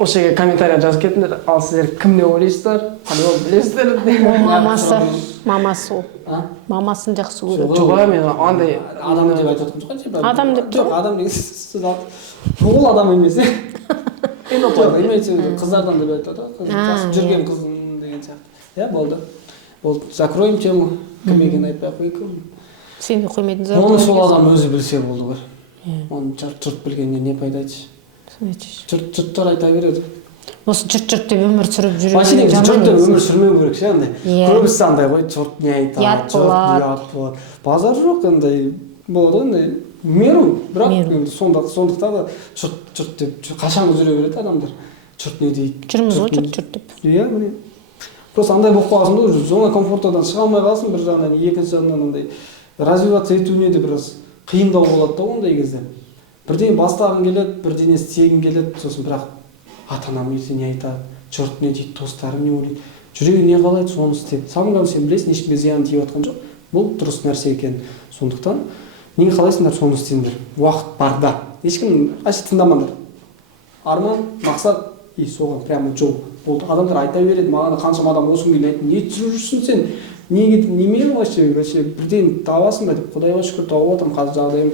Осы жерге комментария жазып кетіңдер, ал сіздер кімне ойлайсыздар, қандай білесіздер? Мамасы ол. Мамасын жақсы көреді. Жоқ, мен андай адам деп айтып отырмын жоқ. Адам деп тұр. Жоқ, адам деген сіз ол адам емес. Жоқ, имеется в виду қыздардан деп айтып отыр. Жақсы жүрген қыздың деген сияқты. иә болды закроем тему кім екенін айтпай ақ қояйық Сен де қоймайтын оны сол адам өзі білсе болды ғой оны жұрт білгеннен не пайда айтшы жұрттар айта береді осы жұрт деп өмір сүріп вообще жүру негізі жұрт деп өмір сүрмеу керек ше андай көбісі андай ғой жұрт не айтады ұят болады базар жоқ андай болады ғой андай меру бірақ енді сондықтан да жұрт деп қашан жүре береді адамдар жұрт не дейді жүрміз ғой жұрт деп иә міне просто андай болып қаласың да уже зона комфортадан шыға алмай қаласың бір жағынан екінші жағынан андай развиваться етуіне де біраз қиындау болады да ондай кезде бірдеңе бастағың келеді бірдеңе істегің келеді сосын бірақ ата анам ертең не айтады жұрт не дейді достарым не ойлайды жүрегі не қалайды соны істеп самое главное сен білесің ешкімге зиян тиіп жатқан жоқ бұл дұрыс нәрсе екенін сондықтан не қалайсыңдар соны істеңдер уақыт барда ешкім вообще тыңдамаңдар арман мақсат и соған прямо жол болды адамдар айта береді маған қаншама адам осы күнге дейін не түсіріп жүрсің сен немен вообще бірден табасың ба деп құдайға шүкір тауып жатырмын қазір жағдайым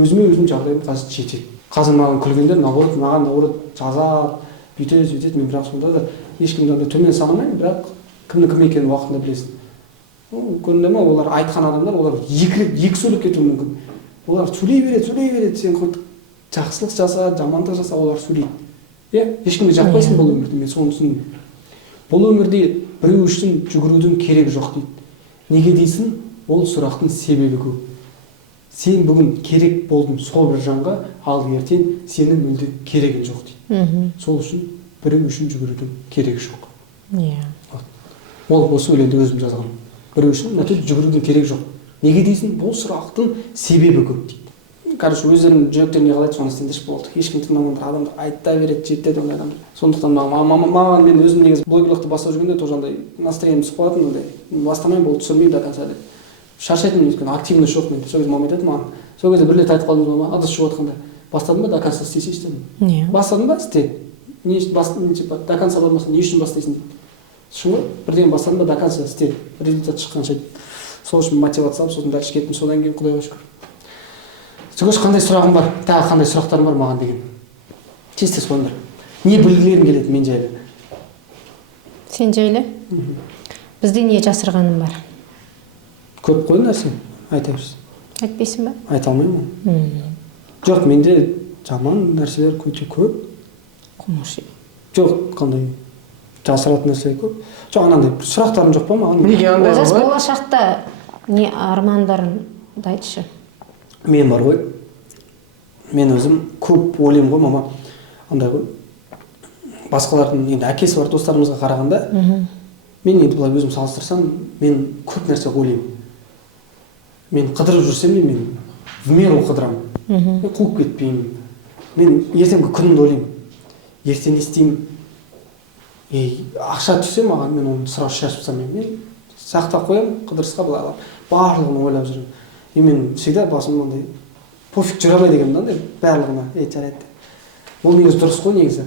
өзім жағдайым қазір жетеді қазір маған күлгендер наоборот жазады бүйтеді сөйтеді мен бірақ сонда да ешкімді андай төмен санамаймын бірақ кімнің кім екенін уақытында білесің көрдіңдер ма олар айтқан адамдар олар екі сөйлеп кетуі мүмкін олар сөйлей береді сен хоть жақсылық жаса жамандық жаса олар сөйлейді иә ешкімге жақпайсың бұл өмірде мен соны түсіндім бұл өмірде біреу үшін жүгірудің керегі жоқ дейді неге дейсің ол сұрақтың себебі көп сен бүгін керек болдың сол бір жанға ал ертең сенің мүлде керегің жоқ дейді сол үшін біреу үшін жүгірудің керегі жоқ иә ол осы өлеңді өзім жазғам біреу үшін жүгірудің керегі жоқ неге дейсің бұл сұрақтың себебі көп дейді короче өздерінің жүректеріне қалайды соны істеңдерші болды ешкім тыңдамаңдар адамдар айта береді жетеді ондай адамдар сондықтан маған мен өзім негізі блогерлықты бастап жүргенде тоже андай настроением түсіп қалатын андай бастамаймын болды түсірмеймін до конца деп шаршайтынмын өйткені активность жоқ менде сол кезде мама айтады маған сол кезде бір рет айтып қалдым мама ыдыс жуып жатқанда бастадың ба до конца істесейші дедім иә бастадың ба істе типа до конца бармаса не үшін бастайсың дейді шын ғой бірдеңе бастадың ба до конца істе результат шыққанша дейді сол үшін мотивация алып сосын дальше кеттім содан кейін құдайға шүкір Сөгөш қандай сұрағым бар тағы қандай сұрақтарым бар маған деген тез қойыңдар не білгілерің келеді мен жайлы сен жайлы бізде не жасырғаның бар көп қой нәрсе айта берсін айтпайсың ба айта алмаймын жоқ менде жаман нәрселер өте көп жоқ қандай жасыратын нәрселер көп жоқ анандай сұрақтарың жоқ па маған неге андай олжас болашақта не армандарыңды айтшы мен бар ғой мен өзім көп ойлаймын ғой мама андай ғой басқалардың енді әкесі бар достарымызға қарағанда мен енді былай өзім салыстырсам мен көп нәрсе ойлаймын мен қыдырып жүрсем де мен в меру қыдырамын мен қуып кетпеймін мен ертеңгі күнімді ойлаймын ертең не істеймін ақша түссе маған мен оны сразу шашып тастамаймын мен сақтап қоямын қыдырысқа былай барлығын ойлап жүремін и мен всегда басым андай пофиг жүре алмайды екенмін да андай барлығына жарайды бұл негізі дұрыс қой негізі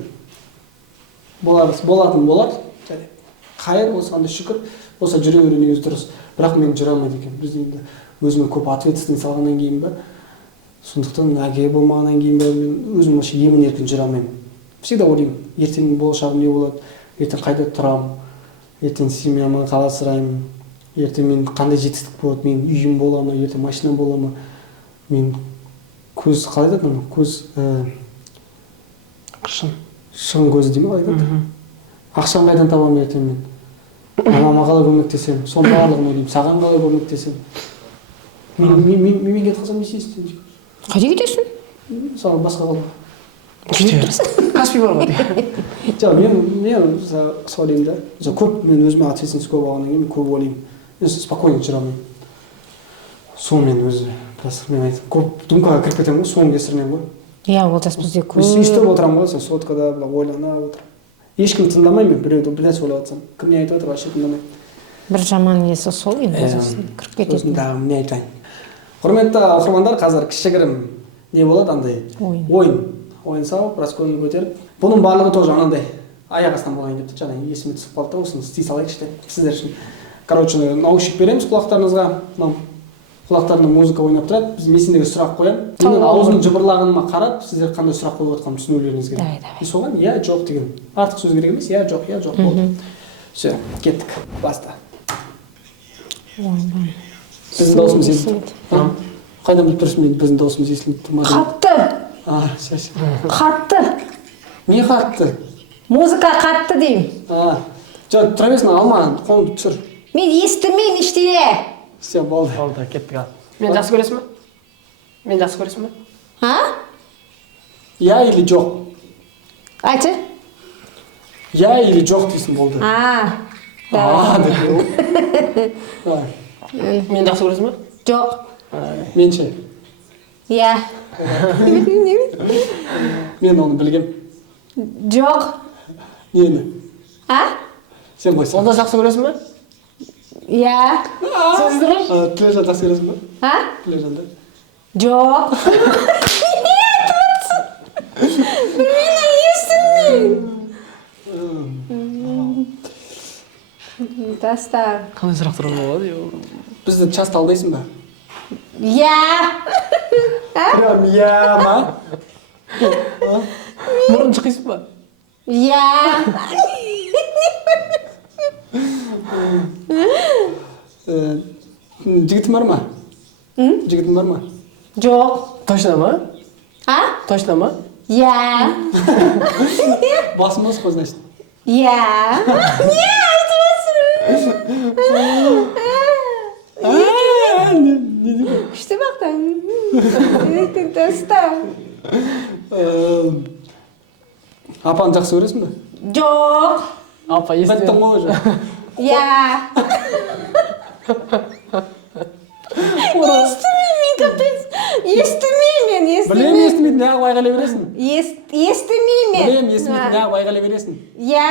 болатын болар жарайды қайыр осыған шүкір болса жүре беру негізі дұрыс бірақ мен жүре алмайды екенмін біз енді өзіме көп ответственность салғаннан кейін ба сондықтан әке болмағаннан кейін ба мен өзім вообще емін еркін жүре алмаймын всегда ойлаймын ертең болашағым не болады ертең қайда тұрамын ертең семьяма қалай асыраймын ертең мен қандай жетістік болады менің үйім бола ма ертең машинам бола ма мен көз қалай айтады ана көз шын көзі дей ма қалай айтады ақшаны қайдан табамын ертең мен мамама қалай көмектесемін соның барлығын ойлаймын саған қалай көмектесемін мен кетіп қалсам не істейсің қайда кетесің мысалы басқа қалаға каспий бар ғой жоқ мен сол ойлаймын да көп мен өзіме ответственность көп алғаннан кейін көп ойлаймын мен спокойно жүре алмаймын сонымен өзі біраз мен айтып көп думкаға кіріп кетемін ғой соның кесірінен ғой иә олжас бізде көп өйстіп отырамын ғой соткада былай ойланып отырамын ешкімді тыңдамаймын мен біреуді бір нәрсе ойлап жатсам кім не айтып жатыр вообще тыңдамаймын бір жаман несі сол енді кіріп кетеді сосын дағы не айтайын құрметті оқырмандар қазір кішігірім не болады андай ойын салып біраз көңіл көтеріп бұның барлығы тоже анандай аяқ астынан болайын деп жаңа есіме түсіп қалды да осыны істей салайықшы деп сіздер үшін короче наушник береміз құлақтарыңызға мынау құлақтарында музыка ойнап тұрады біз мен сендерге сұрақ қоямын менің аузымның жыбырлағаныма қарап сіздер қандай сұрақ қойып жатқанымды түсінулеріңіз керек соған иә жоқ деген артық сөз керек емес иә жоқ болды Все, кеттік. Баста. Біздің даусымыз естіліп тұр. Қайдан біліп тұрсың мен біздің даусымыз естіліп тұр ма? Қатты. Шаш. Қатты. Не қатты? Музыка қатты деймін. Жоқ, тұра берсін, алма, қолыңды түсір. Мен естімеймін ештеңе. Все, болды. Болды, кеттік ал. Мен жақсы көресің бе? Мен жақсы көресің бе? Я или жоқ? Айтшы. Я или жоқ дейсің болды. Мен жақсы көресің бе? Жоқ. Мен ше? Иә. Мен оны білгем. Жоқ. Нені? Сен қойсын. Онда жақсы көресің бе? Иә. Сіздер ғой? Тілежан жақсы көресің бе? Тілежанды. Жоқ. Мені естімеймін. Таста. Қандай сұрақтар болады? Бізді часто алдайсың ба? Иә. Прям я ма? Мұрын шыққайсың ба? Иә. Жігітің бар ма? Жігітің бар ма? Жоқ. Точно ма? Точно ма? Иә. Басым бос қой, значит. Иә. Не айтып күшті бақтан. Таста. Апаны жақсы көресің бе? Жоқ. Апа, Біттің естімеймін. ғой уже. Иә. Естімеймін, капец. Естімеймін, Білем, естімеймін. естімейді, неғып айғайлай бересің? Естімеймін. Білем, естімейді, неғып айғайлай бересің? Иә.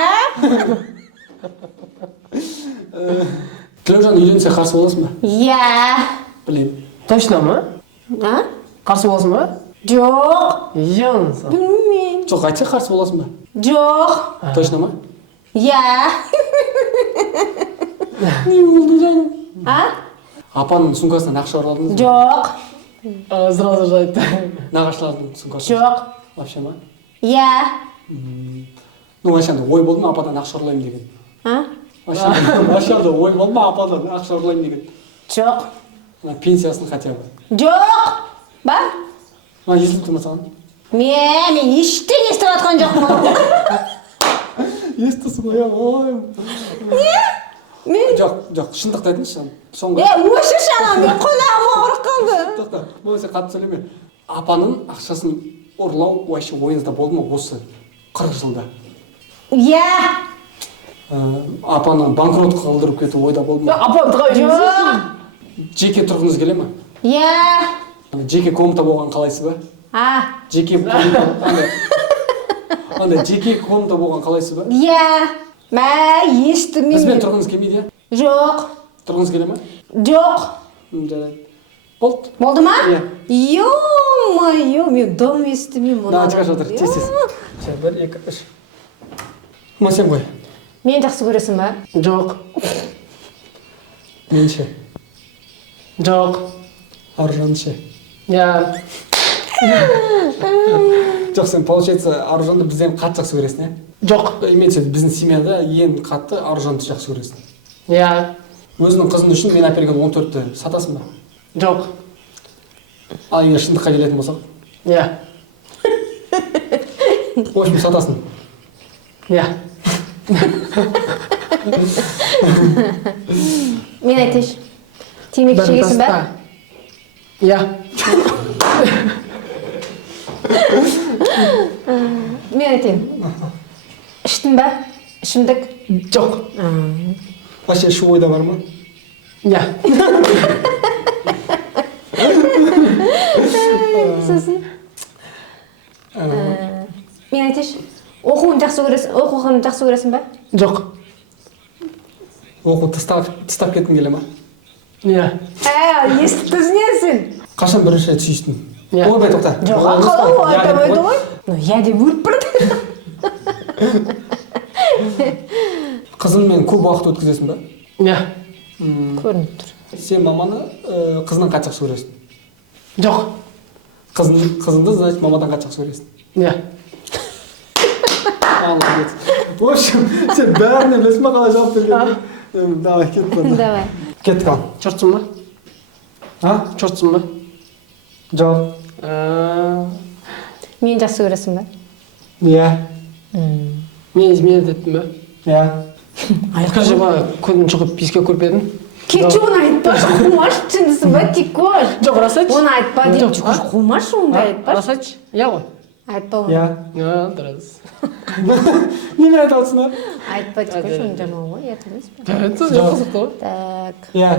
Тілеужан үйленсе қарсы боласың ба? Иә. Білем. Точно ма? Қарсы боласың ба? Жоқ. Янса. Білмеймін. Жоқ, айтса қарсы боласың ба? Жоқ. Точно ма? Иә. Не болды жаным? Апаның сумкасынан ақша ұрладыңыз ба? Жоқ. Сразу же айтты. Нағашылардың сумкасынан? Жоқ. Вообще ма? Иә. Ну, вообще ой болды ма ападан ақша ұрлаймын деген? Вообще ой болды ма ападан ақша ұрлаймын деген? Жоқ. Пенсиясын хотя бы. Жоқ. Ба? Естіліп тұр ма саған? Мен ештеңе естіп жатқан жоқпын. Естісің ғой, ой. Мен Жоқ, шындықты айтыңызшы. Соңғы. өшірші анам, мен құлағым ауырып қалды. Тоқта, сен қатты сөйлеме. Апаның ақшасын ұрлау вообще ойыңызда болды ма осы 40 жылда? Иә. Апаны банкрот қылдырып кету ойда болды ма? Апа, тұға Жоқ. Жеке тұрғыңыз келе ма? Иә. Жеке комната болған қалайсыз ба? Жеке комната болған қалайсыз ба? Иә. Бізбен Естімеймін. тұрғыңыз келмейді, иә? Жоқ. Тұрғыңыз келе ма? Жоқ. Жарайды. Болды. Болды ма? Иә. Ё-моё, мен дым естімеймін. Да, шыға жатыр, тез-тез. 1, 2, 3. Ма сен ғой? Мен жақсы көресің ба? Жоқ. Мен ше? Жоқ. Аружан ше? Я. Жоқ, сен, получается, Аружанды бізден қатты жақсы көресің, иә? Жоқ. Имеется в виду, біздің семьяда ең қатты Аружанды жақсы көресің. Я. Өзінің қызын үшін мен әперген 14-ті сатасың ба? Жоқ. Ал егер шындыққа келетін болсақ? Я. В общем, сатасың. Я. Мен айтайыншы. Темекі шегесің ба? Я. Мен айтайын. Іштің ба? Ішімдік? Жоқ. Вообще шу ойда бар ма? Я. Сосын? Мен айтайыншы. Оқуын жақсы көресің ба? Жоқ. Оқу тастап кеттің келе ма? Я. Естіп түсінесің. Қашан бірінші рет сүйістің? Иә. Ойбай, тоқта. Жоқ, қалай ол айтамайды ғой. Я деп өліп бірді. Қызыңмен көп уақыт өткізесің ба? Я. Көрініп тұр. Сен маманы қызынан қатты жақсы көресің? Жоқ. Қызыңды, значит, мамадан қатты жақсы көресің? Я. Молодец. В общем, сен бәріне білесің ба қалай жауап бергенін? Давай, кеттік онда. Давай. Кеттік ал. Чортсың ба? Чортсың ба? Жоқ. Мені жақсы көресің ба? Иә. Мен изменять еттім ба? Иә. Скажи, көзін шығып писке көрпедің? Кетші оны айтпашы, қумаш, түсіндісің ба, тикош? Жоқ, рас айтшы. Оны айтпа дейді, тикош, қумаш онда айтпашы. Рас айтшы. Иә ғой? Айтпа оны. Иә. Дұрыс. Неме айта алсың ба? Айтпа, тикош, оны жаман ғой, ұят емес пе? Қызықты ғой. Так. Иә.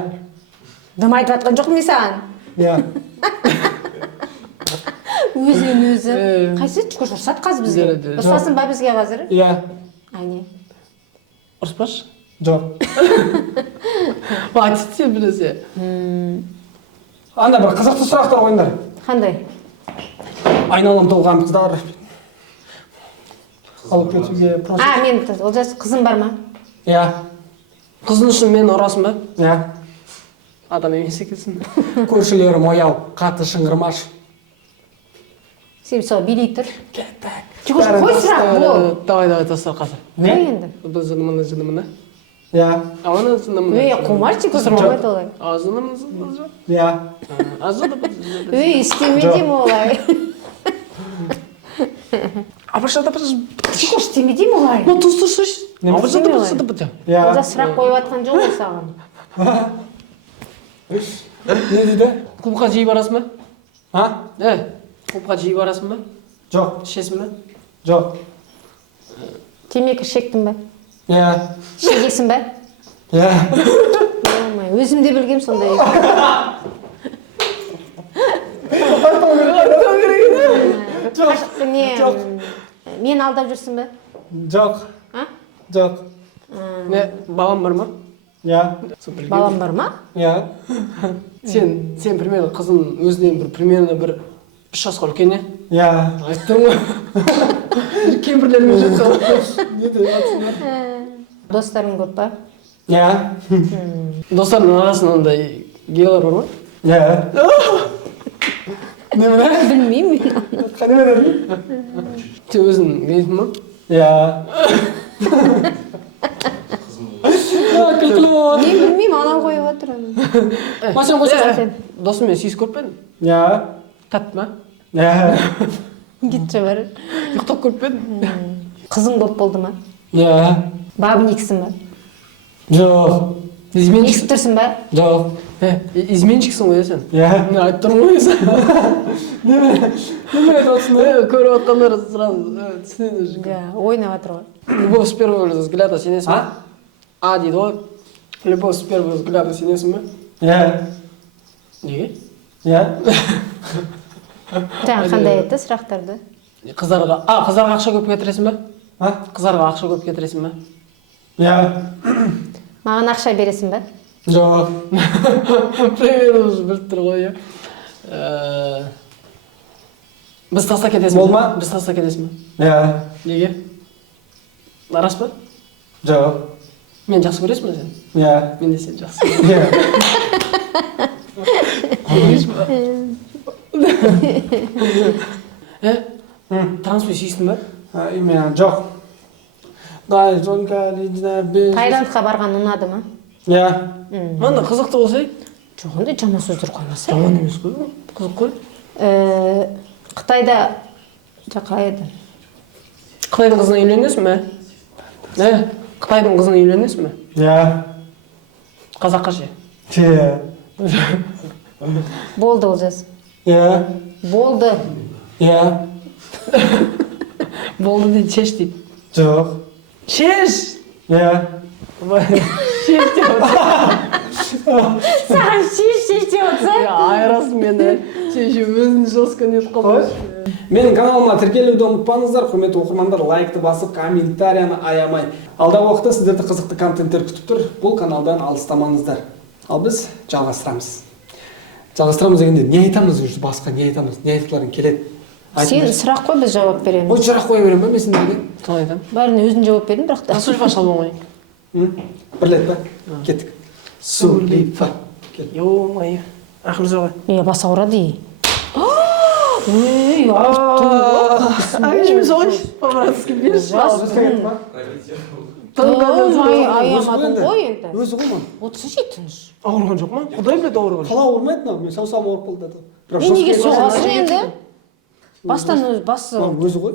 Дым айтып жатқан жоқ мен саған. Иә. Өзінен өзі. Қайсы тикош ұрсады қазір бізге? Ұрсасын ба бізге қазір? Иә. Әне. Ұрыспашы. Жоқ. Айтып сен білесе. Анда бір қызықты сұрақтар қойыңдар. Қандай? Айналам толған қыздар. Алып кетуге Мен Олжас қызым бар ма? Иә. Қызың үшін мені ұрасың ба? Иә. Адам емес екенсің. Көршілерім ояу, қатты шыңғырмаш. Сен сол билей тұр. Кеттік. Тикош, қой сұрақ бол. Давай, тоста қазір. Не енді? Бұл жынымына. Иә. Ана жынымына. Қумаш тикош болмайды олай. Жынымына. Иә. Істеме деймін олай. Абашада бір... Тикош, істеме деймін олай. Тұз тұрсыш. Абашада бір сұды бұты. Олжас сұрақ қойып жатқан жоқ ол саған. Не дейді? Клубқа жиі барасың ба? Клубқа жиі барасың ба? Жоқ. Ішесің ба? Жоқ. Темекі шектің ба? Иә. Шегесің ба? Иә. Өзім де білгем сондай. Мен алдап жүрсің ба? Жоқ. Жоқ. Балам бар ма? Иә. Балам бар ма? Иә. Сен примерно қызың өзінен бір примерно бір 3 жасқа үлкен, не? Иә. Айттың ғой. Кемпірлермен жүрсің. Не деп жатсыңдар? Достарың көп па? Иә. Достарының арасында ондай гейлер бар ма? Иә. Немене? Білмеймін мен. Қане беремін? Сен өзің гейсің ба? Иә. Мен білмеймін, анау қойып отыр. Сен қойса, досыңмен сүйіс көріп пе едің? Иә. Тәтті ма? Иә. Кетші бар. Ұйықтап көріп пе едің? Қызың көп болды ма? Иә. Бабың екісің ба? Жоқ. Естіп тұрсың ба? Жоқ. Изменщиксің ғой сен? Иә. Мен айтып тұрмын ғой сен. Неме айтып отырсың? Көріп отқандар сразу түсінеді уже. Ойнап жатыр ғой. Любовь с первого взгляда сенесің ба? Дейді ғой. Любовь с первого взгляда сенесің ба? Иә. Неге? Иә. Жаңа қандай айтты сұрақтарды? Қыздарға ақша көп кетіресің ба? Қыздарға ақша көп кетіресің ба? Иә. Маған ақша бересің ба? Жоқ. Примерно уже біліп тұр ғой, иә. Біз таста кетесің Бол ма? Біз таста кетесің ба? Иә. Неге? Рас па? Жоқ. Мен жақсы көресің ба сен? Иә. Мен де сен жақсы көресің. Иә. Транспен сүйістің ба? Мен жоқ. Таиландқа барған ұнады ма? Иә. Анда қызықты болса? Жоқ, ондай жаман сөздер қоймаса. Жаман емес қой. Қызық қой. Қытайда қай еді? Қытайдың қызына үйленесің бе? Қытайдың қызына үйленесің бе? Иә. Қазаққа ше? Иә. Болды Олжас. Иә. Болды. Иә. Болды дейді, шеш дейді. Жоқ. Шеш! Иә. Шеш деп отыр. Саған шеш деп отса? Айырасың мені. Сен ше өзін жестко нетіп қалдың. Менің каналыма тіркелуді ұмытпаңыздар, құрметті оқырмандар, лайкты басып, комментарияны аямай. Алдағы уақытта сіздерді қызықты контенттер күтіп тұр. Бұл каналдан алыстамаңыздар. Ал біз жалғастырамыз. Жалғастырамыз дегенде не айтамыз уже басқа, не айтамыз, не айтқыларың келеді. Сен сұрақ қой, біз жауап береміз. Ой, сұрақ қоя беремін ба мен сендерге? Солай айтамын. Бәріне өзің жауап бердің, бірақ та. Сульфа шалбан қойын. Бірлет па? Кеттік. Сульфа. Ё-моё. Ақыл жоғы. Бас ауырады. Ай, соғыш, по-братски берші. Аямадың ғой енді. Өзі ғой маған. Отырсыншы тыныш. Ауырған жоқ ма? Құдай біледі ауырған. Қалай ауырмайды мына, мен саусағым ауырып қалды да. Неге соғасың енді? Бастан басы. Өзі ғой.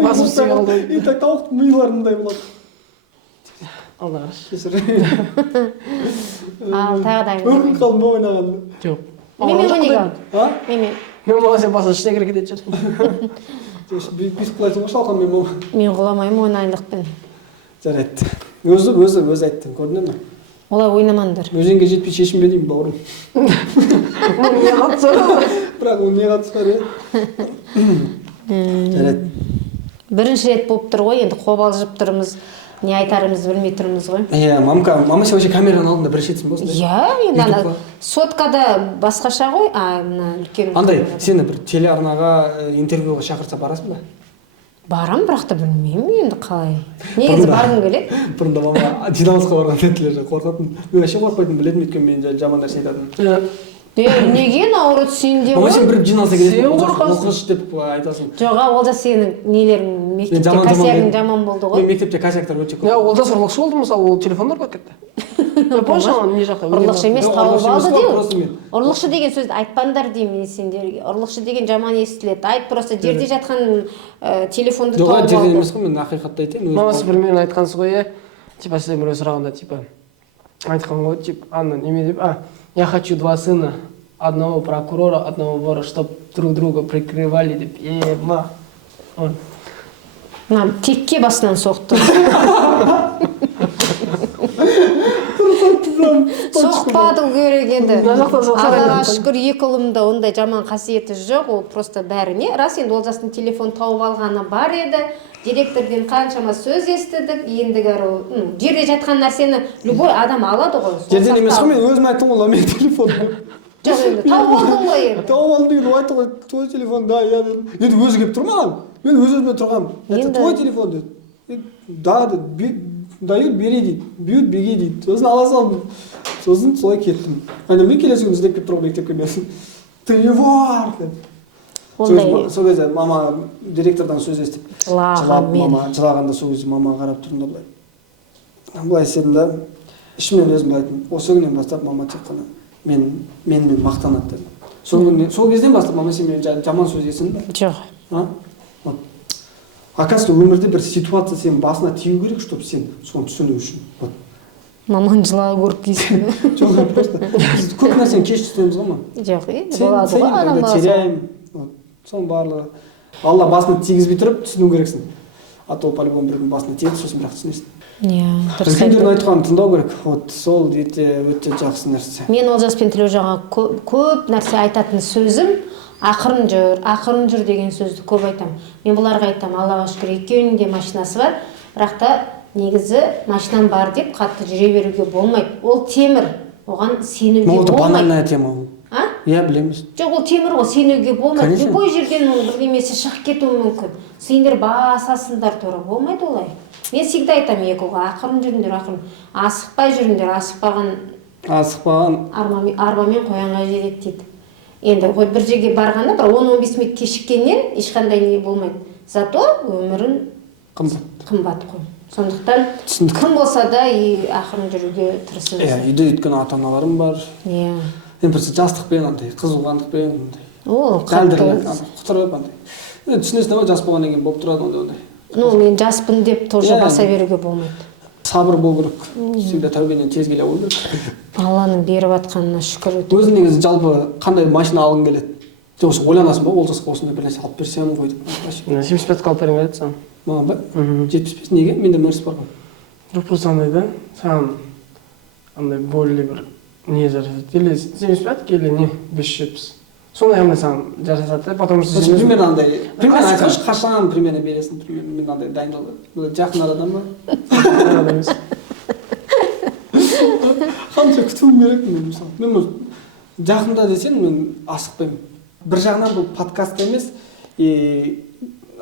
Басып сүйе қалды. И так тауықтың миларындай болады. Алла қараш. Кешір. Ал тағы да Өкініп қалдым ба ойнағанда. Жоқ. Меме ойнай қалды. А? Меме. Мен маған сен басын ішіне керек ететін шығарсың. Бүйіп құлайсың ғой шалқан мен мама. Мен құламаймын ойнайындықпен. Жарайды. Өзі айтты, көрдің бе? Олай ойнамаңдар. Өзенге жетпей шешінбе деймін бауырым. Мұның не қатысы бар? Бірақ ол не қатысы бар, Жарайды. Бірінші рет болып тұр ғой, енді қобалжып тұрмыз. Не айтарымызды білмей тұрмыз ғой. Мама сен вообще камераның алдында бірінші етсің ба? Иә, енді ана соткада басқаша ғой, мына үлкен. Андай, сені бір телеарнаға интервьюға шақырса барасың ба? Барам, бірақ та білмеймін енді қалай. Негізі барғым келеді. Бұрында мама жиналысқа барған сәттілер қорқатын. Мен вообще қорқпайтын білетім, өйткені мен жаман нәрсе айтатын. Неге наурыз сенде ғой? Мама сен бір жиналысқа келесің, Сен қорқасың. оқыс деп айтасың. Жоға, олжас сенің нелерің мектепте косягың жаман болды ғой. Мен мектепте косяктар өте көп. Олжас ұрлықшы болды мысалы, ол телефондар қойып кетті. Польшаға не жақта? Ұрлықшы емес, тауып алды просто деу. мен. Ұрлықшы деген сөзді айтпаңдар деймін мен сендерге. Ұрлықшы деген жаман естіледі. Айт, просто жерде жатқан телефонды Жоқ, тауып жерден алды. емес қой, мен ақиқатты айтайын. Мамасы бір мен айтқансыз ғой, типа сізден біреу сұрағанда, типа айтқан ғой, типа ана неме деп, я хочу 2 сына, одного прокурора, одного вора, чтоб друг друга прикрывали деп, ема. Мына текке басынан соқты. Соқпады керек енді. Аллаға шүкір 2 ұлымда ондай жаман қасиеті жоқ, ол просто бәріне. Рас енді Олжастың телефон тауып алғаны бар еді. Директорден қаншама сөз естідік, ендігі жерде жатқан нәрсені любой адам алады ғой. Жерден емес қой, мен өзім айттым ғой, мен телефон. Жоқ енді, тауып алдың ғой енді. Тауып алдым деген, айтты ғой, твой телефон, да, я дедім. Енді өзі келіп тұр маған. Мен өз-өзіме тұрғанмын. Это твой телефон деді. Да, деді. Дают, бери дейді. Бүйт, беги дейді. Сосын ала салдым. Сосын солай кеттім. Мен келесі күні іздеп келіп тұрған мектепке мен. Ты не вар деді. Сол кезде мама директордан сөз естіп жылағанда сол кезде мамаға қарап тұрдым да былай істедім да ішімнен өзім былай айттым, осы күннен бастап мама тек қана менімен мақтанады дедім. Сол кезден бастап мама сен менен жаман сөз естідің ба? Жоқ. Оказывается, өмірде бір ситуация сенің басына тию керек, чтобы сен соны түсіну үшін. Мамаң жылағы көріп дейсің бе? Жоқ, просто біз көп нәрсені кеш түсінеміз ғой ма? Жоқ, болады ғой адам баласы. Соның барлығы Алла басына тигізбей тұрып түсіну керексің. А то по-любому біреудің басына тиеді, сосын бірақ түсінесің. Иә, дұрыс. Үлкендердің айтқанын тыңдау керек. Вот сол өте жақсы нәрсе. Мен Олжас пен Тілеужанға көп нәрсе айтатын сөзім ақырын жүр деген сөзді көп айтамын. Мен бұларға айтамын, Аллаға шүкір екеуінің де машинасы бар, бірақ та негізі машинам бар деп қатты жүре беруге болмайды. Ол темір, оған сенуге болмайды. Банальная тема ол. Иә, білеміз. Жоқ, ол темір ғой, сенуге болмайды. Любой жерден ол бірдемесі шығып кетуі мүмкін. Сендер басасыңдар тура, болмайды олай. Мен всегда айтамын екі ұлға, ақырын жүріңдер, ақырын. Асықпай жүріңдер, асықпаған арбамен қоянға жетеді дейді. Енді бір жерге барғанда бір 10-15 минут кешіккеннен ешқандай не болмайды. Зато өмірін қымбат қой. Сондықтан кім болса да ақырын жүруге тырысыңыз. Иә, үйде өйткені ата-аналарым бар. Иә. Мен бірінші жастықпен, қызуғандықпен, құтырып, түсінесің ғой, жас болғаннан кейін болып тұрады ондай. Мен жаспын деп тоже баса беруге болмайды. Сабыр болу керек. Всегда тәубеден тез келе қою керек. Алланың беріп жатқанына шүкір ету. Өзің негізі жалпы қандай машина алғың келеді? Жоқ, ойланасың ба, Олжасқа осындай бір нәрсе алып берсем ғой деп. 75-қа алып берген еді саған. Маған ба? 75 неге? Менде Мерс бар ғой. Жоқ, просто андай да, саған андай более бір не жарасады. Или 75, или не 570. Сондай андай саған жарасады, потому что примерно андай. Примерно айтқаншы, қашан примерно бересің, мен андай дайындалды. Жақын арадан ба? Қанша күтуім керек мен мысалы. Мен жақында десең мен асықпаймын. Бір жағынан бұл подкаст емес,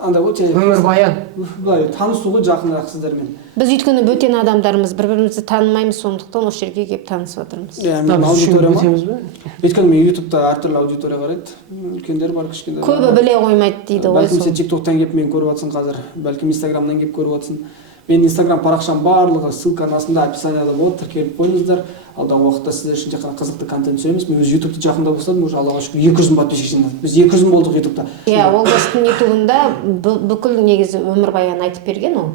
андай ғой өмірбаян. былай танысу ғой жақынырақ сіздермен. Біз өйткені бөтен адамдармыз, бір-бірімізді танымаймыз, сондықтан осы жерге келіп танысып отырмыз. Иә, мен аудиторияма. Өйткені мен ютубта әртүрлі аудитория қарайды. Үлкендер бар, кішкендер. Көбі біле қоймайды дейді ғой. Бәлкім сен тиктоктан келіп мені көріп жатсың қазір, бәлкім инстаграмнан келіп көріп жатсың. Мен инстаграм парақшам барлығы ссылканың астында описанияда болады, тіркеліп қойыңыздар. Алдағы уақытта сіздер үшін тек қана қызықты контент түсіреміз. Мен өз ютубты жақында бастадым, уже Аллаға шүкір 200 мың подписчик жинадық. Біз 200 мың болдық ютубта. Иә, Олжастың ютубында бүкіл негізі өмірбаян айтып берген ол.